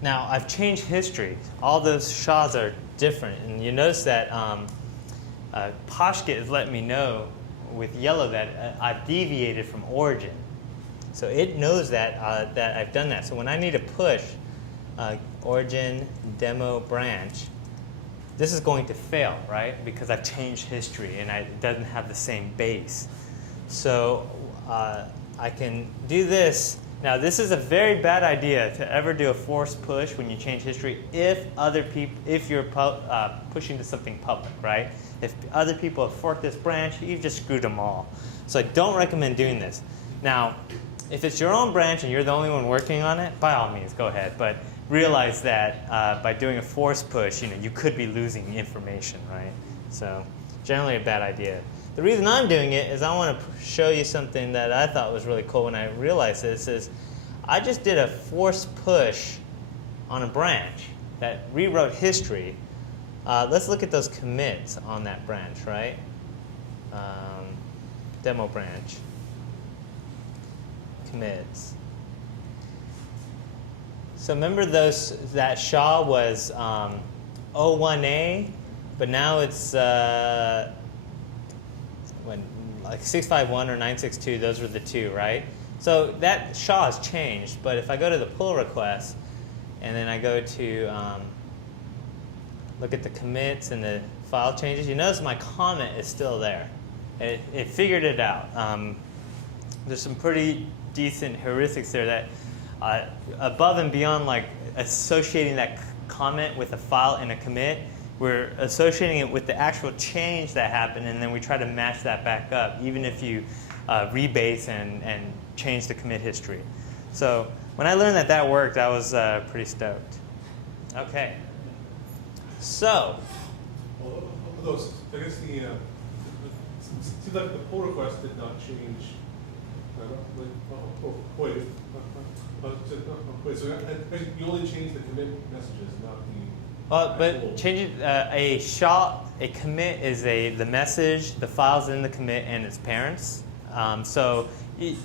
Now I've changed history. All those SHAs are different, and you notice that PoshGit is letting me know with yellow that I've deviated from origin. So it knows that that I've done that. So when I need to push origin demo branch, this is going to fail, right? Because I've changed history and it doesn't have the same base. So I can do this. Now this is a very bad idea to ever do a forced push when you change history if you're pushing to something public, right? If other people have forked this branch, you've just screwed them all. So I don't recommend doing this. Now, if it's your own branch and you're the only one working on it, by all means, go ahead. But realize that by doing a forced push, you could be losing information, right? So generally a bad idea. The reason I'm doing it is I want to show you something that I thought was really cool when I realized this is I just did a forced push on a branch that rewrote history. Let's look at those commits on that branch, right? Demo branch. Commits. So remember that SHA was 01A, but now it's like 651 or 962, those were the two, right? So that SHA has changed, but if I go to the pull request and then I go to look at the commits and the file changes, you notice my comment is still there. It figured it out. There's some pretty decent heuristics there that above and beyond like associating that comment with a file and a commit, we're associating it with the actual change that happened, and then we try to match that back up, even if you rebase and change the commit history. So when I learned that worked, I was pretty stoked. Okay. So. Although I guess it seems like the pull request did not change. Wait, so you only changed the commit messages, not the. But changing a commit is the message, the file's in the commit, and its parents. So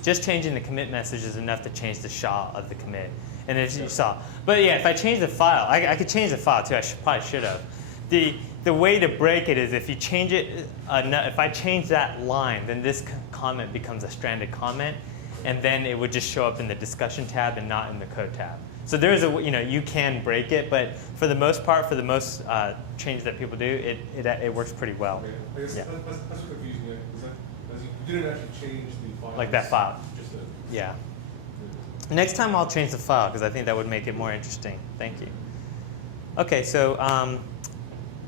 just changing the commit message is enough to change the SHA of the commit. And if you saw, but yeah, if I change the file, I could change the file too. Probably should have. The way to break it is if you change it, if I change that line, then this comment becomes a stranded comment, and then it would just show up in the discussion tab and not in the code tab. So there's you can break it, but for the most part, for the most changes that people do, it works pretty well. Okay. I guess Yeah. that's confusing, because you didn't actually change the file. Like that file. Just Yeah. Next time I'll change the file because I think that would make it more interesting. Thank you. Okay, so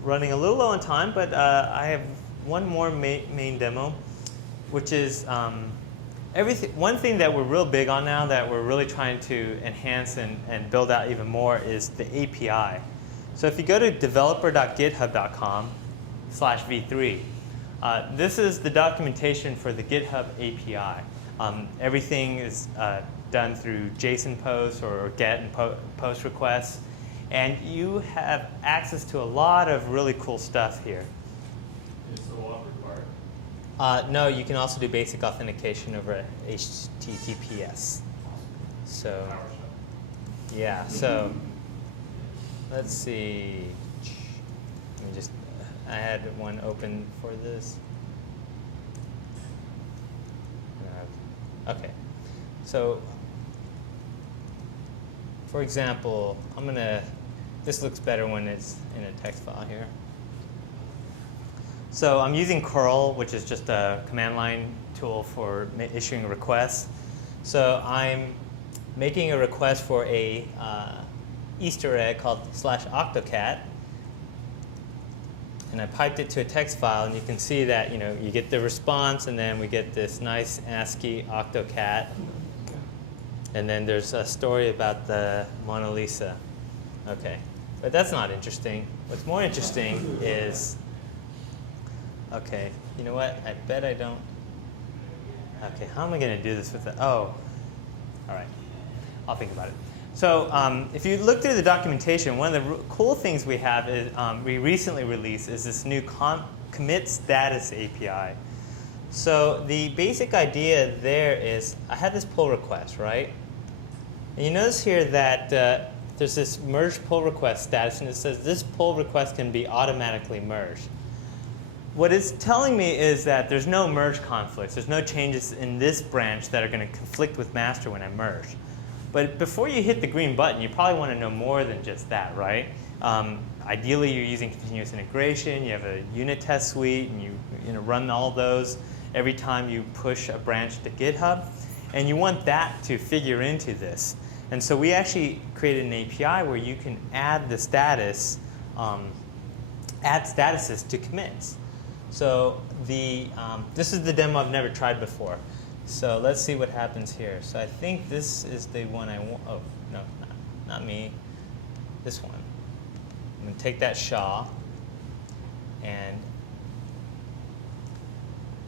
running a little low on time, but I have one more main demo, which is one thing that we're real big on now that we're really trying to enhance and build out even more is the API. So if you go to developer.github.com/v3, this is the documentation for the GitHub API. Everything is done through JSON posts or GET and POST requests. And you have access to a lot of really cool stuff here. Is the OAuth required? No, you can also do basic authentication over HTTPS. So, PowerShell. yeah, so let's see. Let me just, I had one open for this. Okay, so for example, this looks better when it's in a text file here. So I'm using curl, which is just a command line tool for issuing requests. So I'm making a request for a Easter egg called /octocat. And I piped it to a text file, and you can see that you get the response, and then we get this nice ASCII octocat. And then there's a story about the Mona Lisa. Okay, but that's not interesting. What's more interesting is, okay, you know what? I bet I don't. Okay, how am I going to do this with the, oh, all right. I'll think about it. So if you look through the documentation, one of the cool things we have is we recently released is this new commit status API. So the basic idea there is I had this pull request, right? And you notice here that there's this merge pull request status, and it says this pull request can be automatically merged. What it's telling me is that there's no merge conflicts. There's no changes in this branch that are going to conflict with master when I merge. But before you hit the green button, you probably want to know more than just that, right? Ideally, you're using continuous integration. You have a unit test suite, and you run all those every time you push a branch to GitHub. And you want that to figure into this. And so we actually created an API where you can add the status, add statuses to commits. So this is the demo I've never tried before. So let's see what happens here. So I think this is the one I want. Oh, no, not me. This one. I'm going to take that SHA. And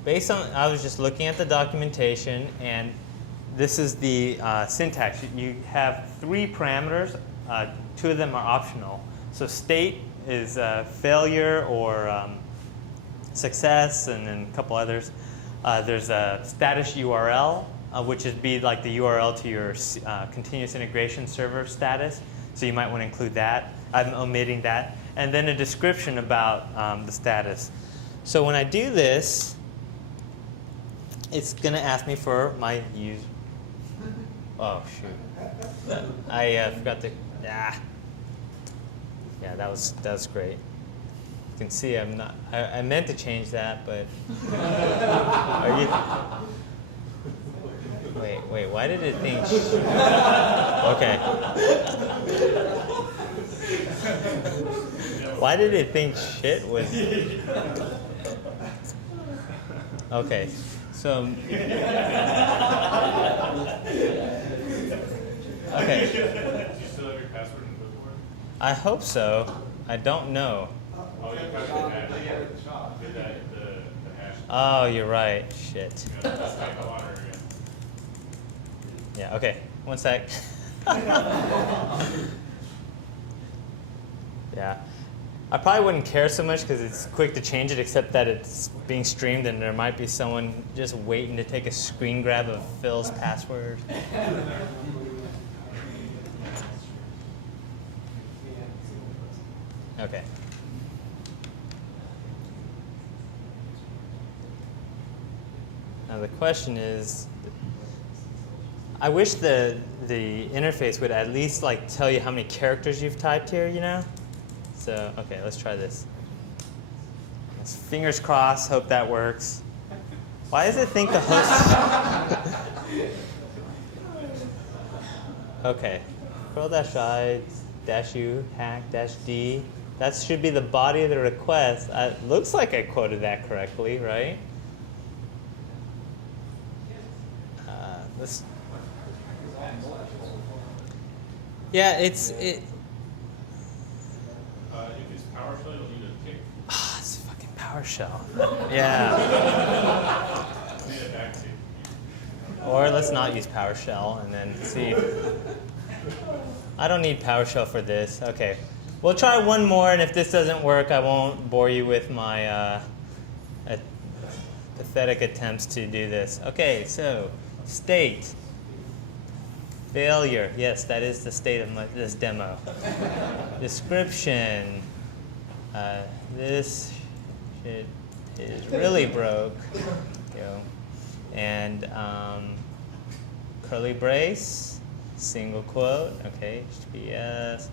based on, I was just looking at the documentation, and this is the syntax. You have 3 parameters. 2 of them are optional. So state is failure or success, and then a couple others. There's a status URL, which would be like the URL to your continuous integration server status. So you might want to include that. I'm omitting that. And then a description about the status. So when I do this, it's going to ask me for my user. Oh, shoot. I forgot to. Yeah, that was great. You can see I'm not. I meant to change that, but. Are you? Wait. Why did it think? Okay. Why did it think shit was? Okay, so. Okay. Do you still have your password in Clipboard? I hope so. I don't know. Oh, you got the hash. Did that, the hash. Oh, you're right. Shit. Let's type the water again. Yeah, okay. One sec. Yeah. I probably wouldn't care so much because it's quick to change it, except that it's being streamed and there might be someone just waiting to take a screen grab of Phil's password. Okay. Now the question is, I wish the interface would at least like tell you how many characters you've typed here, you know? So, okay, let's try this. Fingers crossed, hope that works. Why does it think the host? Okay, curl-i, -u, hack, -d. That should be the body of the request. Looks like I quoted that correctly, right? Yeah, it's. If it's PowerShell, you'll need a tick. It's fucking PowerShell. Yeah. Need a backtick. Or let's not use PowerShell and then see. I don't need PowerShell for this. Okay. We'll try one more, and if this doesn't work, I won't bore you with my pathetic attempts to do this. Okay, so state. Failure. Yes, that is the state of this demo. Description. This shit is really broke. And curly brace, single quote. Okay, HTTPS.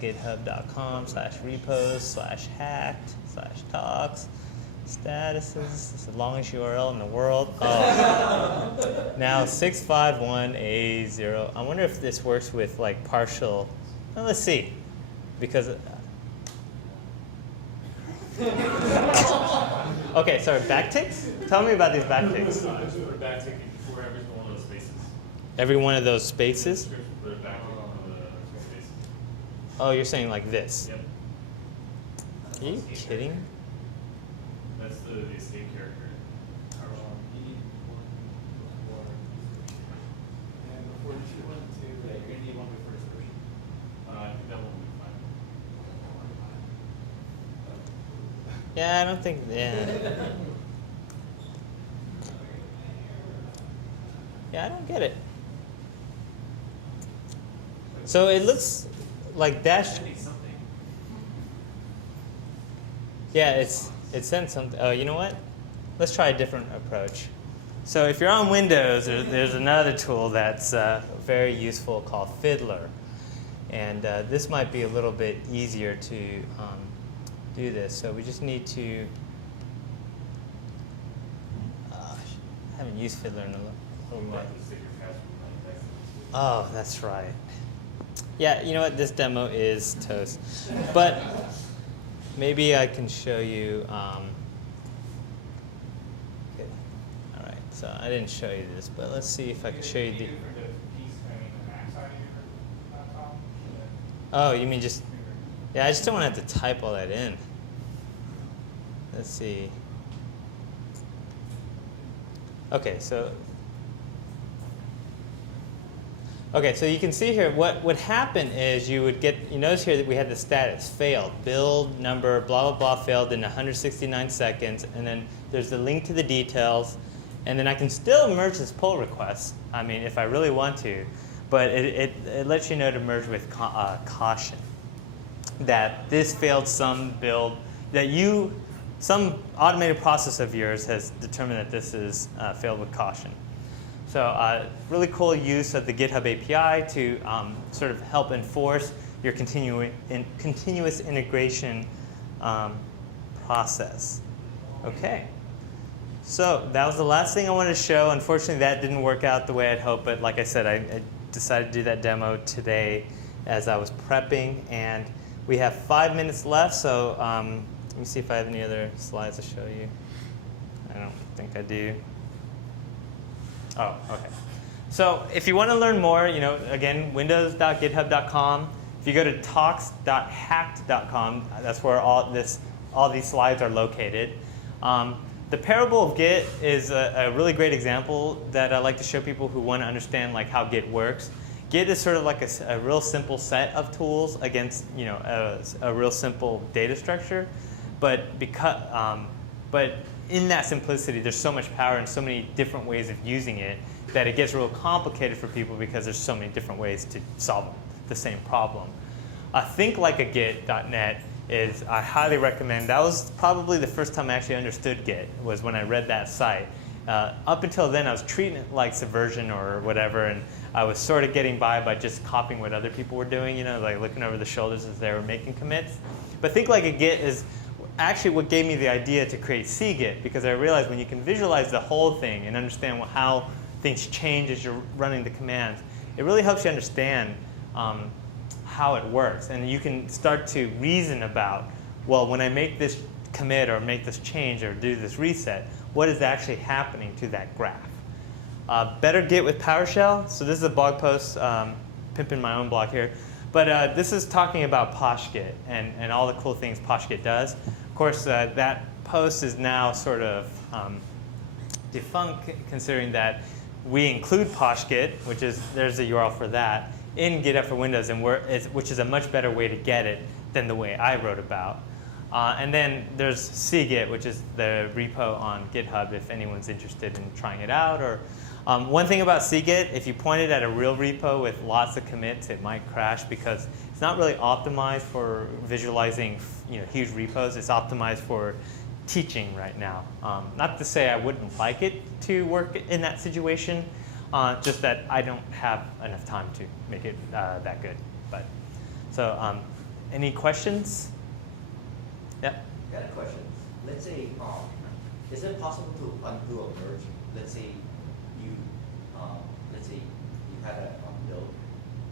github.com/repos/hacked/talks. Statuses, it's the longest URL in the world. Oh. Now 651A0. I wonder if this works with like partial. Well, let's see. Because. Okay, sorry, backticks? Tell me about these backticks. Just put a backtick before every one of those spaces. Every one of those spaces? Description, put it back in the space. Oh, you're saying like this? Yep. Are you kidding? That's the escape character. You need one before and before you want to, yeah, you're gonna need one before this version. I think that will be fine. Yeah, I don't think, yeah. Yeah, I don't get it. So it looks like dash. I need something. Yeah, it sent something. Oh, you know what? Let's try a different approach. So if you're on Windows, there's another tool that's very useful called Fiddler. And this might be a little bit easier to do this. So we just need to, I haven't used Fiddler in a little bit. Oh, that's right. Yeah, you know what? This demo is toast. But maybe I can show you. Okay. All right. So I didn't show you this, but let's see if I can show you the. Oh, you mean just? Yeah, I just don't want to have to type all that in. Let's see. Okay, so. Okay, so you can see here what would happen is you would get, you notice here that we had the status, failed, build number, blah, blah, blah, failed in 169 seconds, and then there's the link to the details, and then I can still merge this pull request, I mean, if I really want to, but it lets you know to merge with caution, that this failed some build, that some automated process of yours has determined that this is failed with caution. So really cool use of the GitHub API to sort of help enforce your continuous integration process. Okay. So that was the last thing I wanted to show. Unfortunately, that didn't work out the way I'd hoped. But like I said, I decided to do that demo today as I was prepping. And we have 5 minutes left. So let me see if I have any other slides to show you. I don't think I do. Oh, okay. So if you want to learn more, again, windows.github.com. If you go to talks.haack.com, that's where all these slides are located. The parable of Git is a really great example that I like to show people who want to understand how Git works. Git is sort of like a real simple set of tools against a real simple data structure, but in that simplicity, there's so much power and so many different ways of using it that it gets real complicated for people because there's so many different ways to solve the same problem. ThinkLikeAGit.net is, I highly recommend. That was probably the first time I actually understood Git, was when I read that site. Up until then, I was treating it like Subversion or whatever, and I was sort of getting by just copying what other people were doing, like looking over the shoulders as they were making commits. But ThinkLikeAGit is actually what gave me the idea to create Seagate, because I realized when you can visualize the whole thing and understand how things change as you're running the commands, it really helps you understand how it works. And you can start to reason about, well, when I make this commit or make this change or do this reset, what is actually happening to that graph? Better Git with PowerShell. So this is a blog post, pimping my own blog here. But this is talking about PoshGit and all the cool things PoshGit does. Of course, that post is now sort of defunct, considering that we include PoshGit, there's a URL for that, in GitHub for Windows, which is a much better way to get it than the way I wrote about. And then there's Seagate, which is the repo on GitHub if anyone's interested in trying it out. Or one thing about Seagate, if you point it at a real repo with lots of commits, it might crash because it's not really optimized for visualizing huge repos. It's optimized for teaching right now. Not to say I wouldn't like it to work in that situation, just that I don't have enough time to make it that good. But so, any questions? Yeah. Got a question. Let's say, is it possible to undo a merge? Let's say you had a build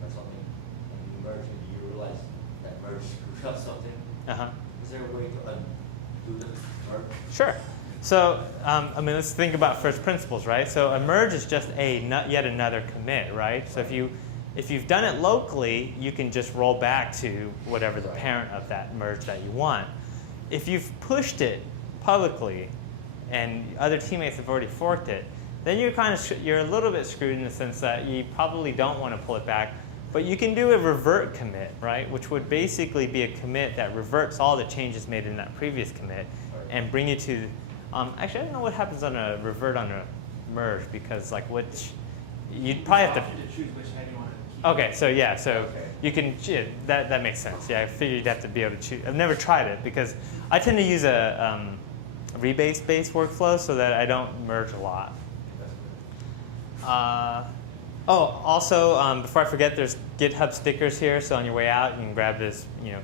or something, and you merge, and you realize that merge screwed up something. Uh-huh. Is there a way to undo the merge? Sure. So, I mean, let's think about first principles, right? So a merge is just yet another commit, right? So if you've done it locally, you can just roll back to whatever the parent of that merge that you want. If you've pushed it publicly and other teammates have already forked it, then you're a little bit screwed in the sense that you probably don't want to pull it back. But you can do a revert commit, right? Which would basically be a commit that reverts all the changes made in that previous commit and bring you to, actually I don't know what happens on a revert on a merge because like you'd probably have to choose which head you want to keep. Okay, so yeah, so Okay. you can, yeah, that makes sense. Yeah, I figured you'd have to be able to choose. I've never tried it because I tend to use a rebase-based workflow so that I don't merge a lot. Also, before I forget, there's GitHub Stickers here, so on your way out, you can grab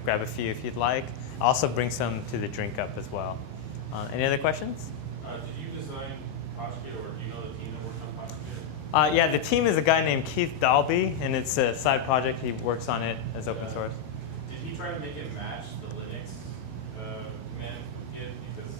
grab a few if you'd like. Also bring some to the drink up as well. Any other questions? Did you design HashiKit, or do you know the team that worked on HashiKit? Yeah, the team is a guy named Keith Dalby, and it's a side project. He works on it as open source. Did he try to make it match the Linux command Git? Because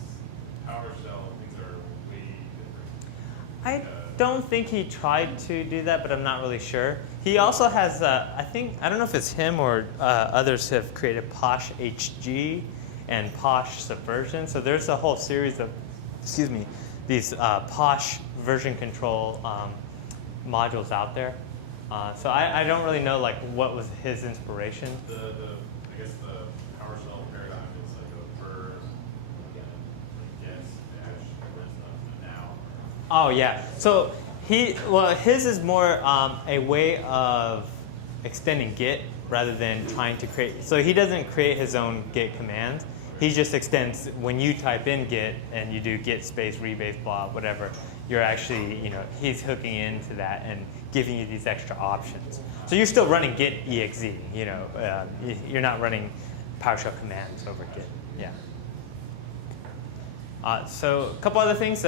PowerShell things are way different. I don't think he tried to do that, but I'm not really sure. He also has, I don't know if it's him or others have created Posh HG and Posh Subversion. So there's a whole series of, these Posh version control modules out there. So I don't really know like what was his inspiration. I guess the PowerShell paradigm is like a ver, like guess, dash, or stuff now. Oh yeah. So his is more a way of extending Git rather than trying to create. So he doesn't create his own Git commands. He just extends when you type in Git and you do Git space rebase blah whatever. You're actually he's hooking into that and giving you these extra options. So you're still running Git exe. You're not running PowerShell commands over Git. Yeah. So a couple other things.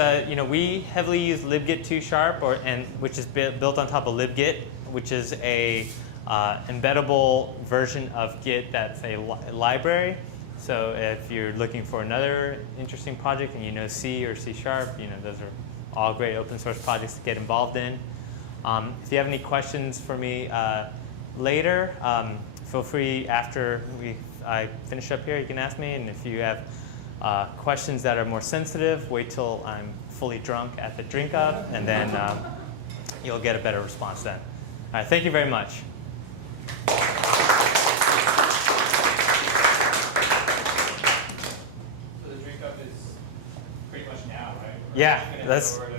We heavily use libgit 2#, which is built on top of libgit, which is a embeddable version of Git that's a library. So if you're looking for another interesting project and you know C or C#, those are all great open source projects to get involved in. If you have any questions for me later, feel free after I finish up here, you can ask me. And if you have questions that are more sensitive, wait till I'm fully drunk at the drink up, and then you'll get a better response then. All right, thank you very much. So the drink up is pretty much now, right? Yeah, We're gonna that's go over to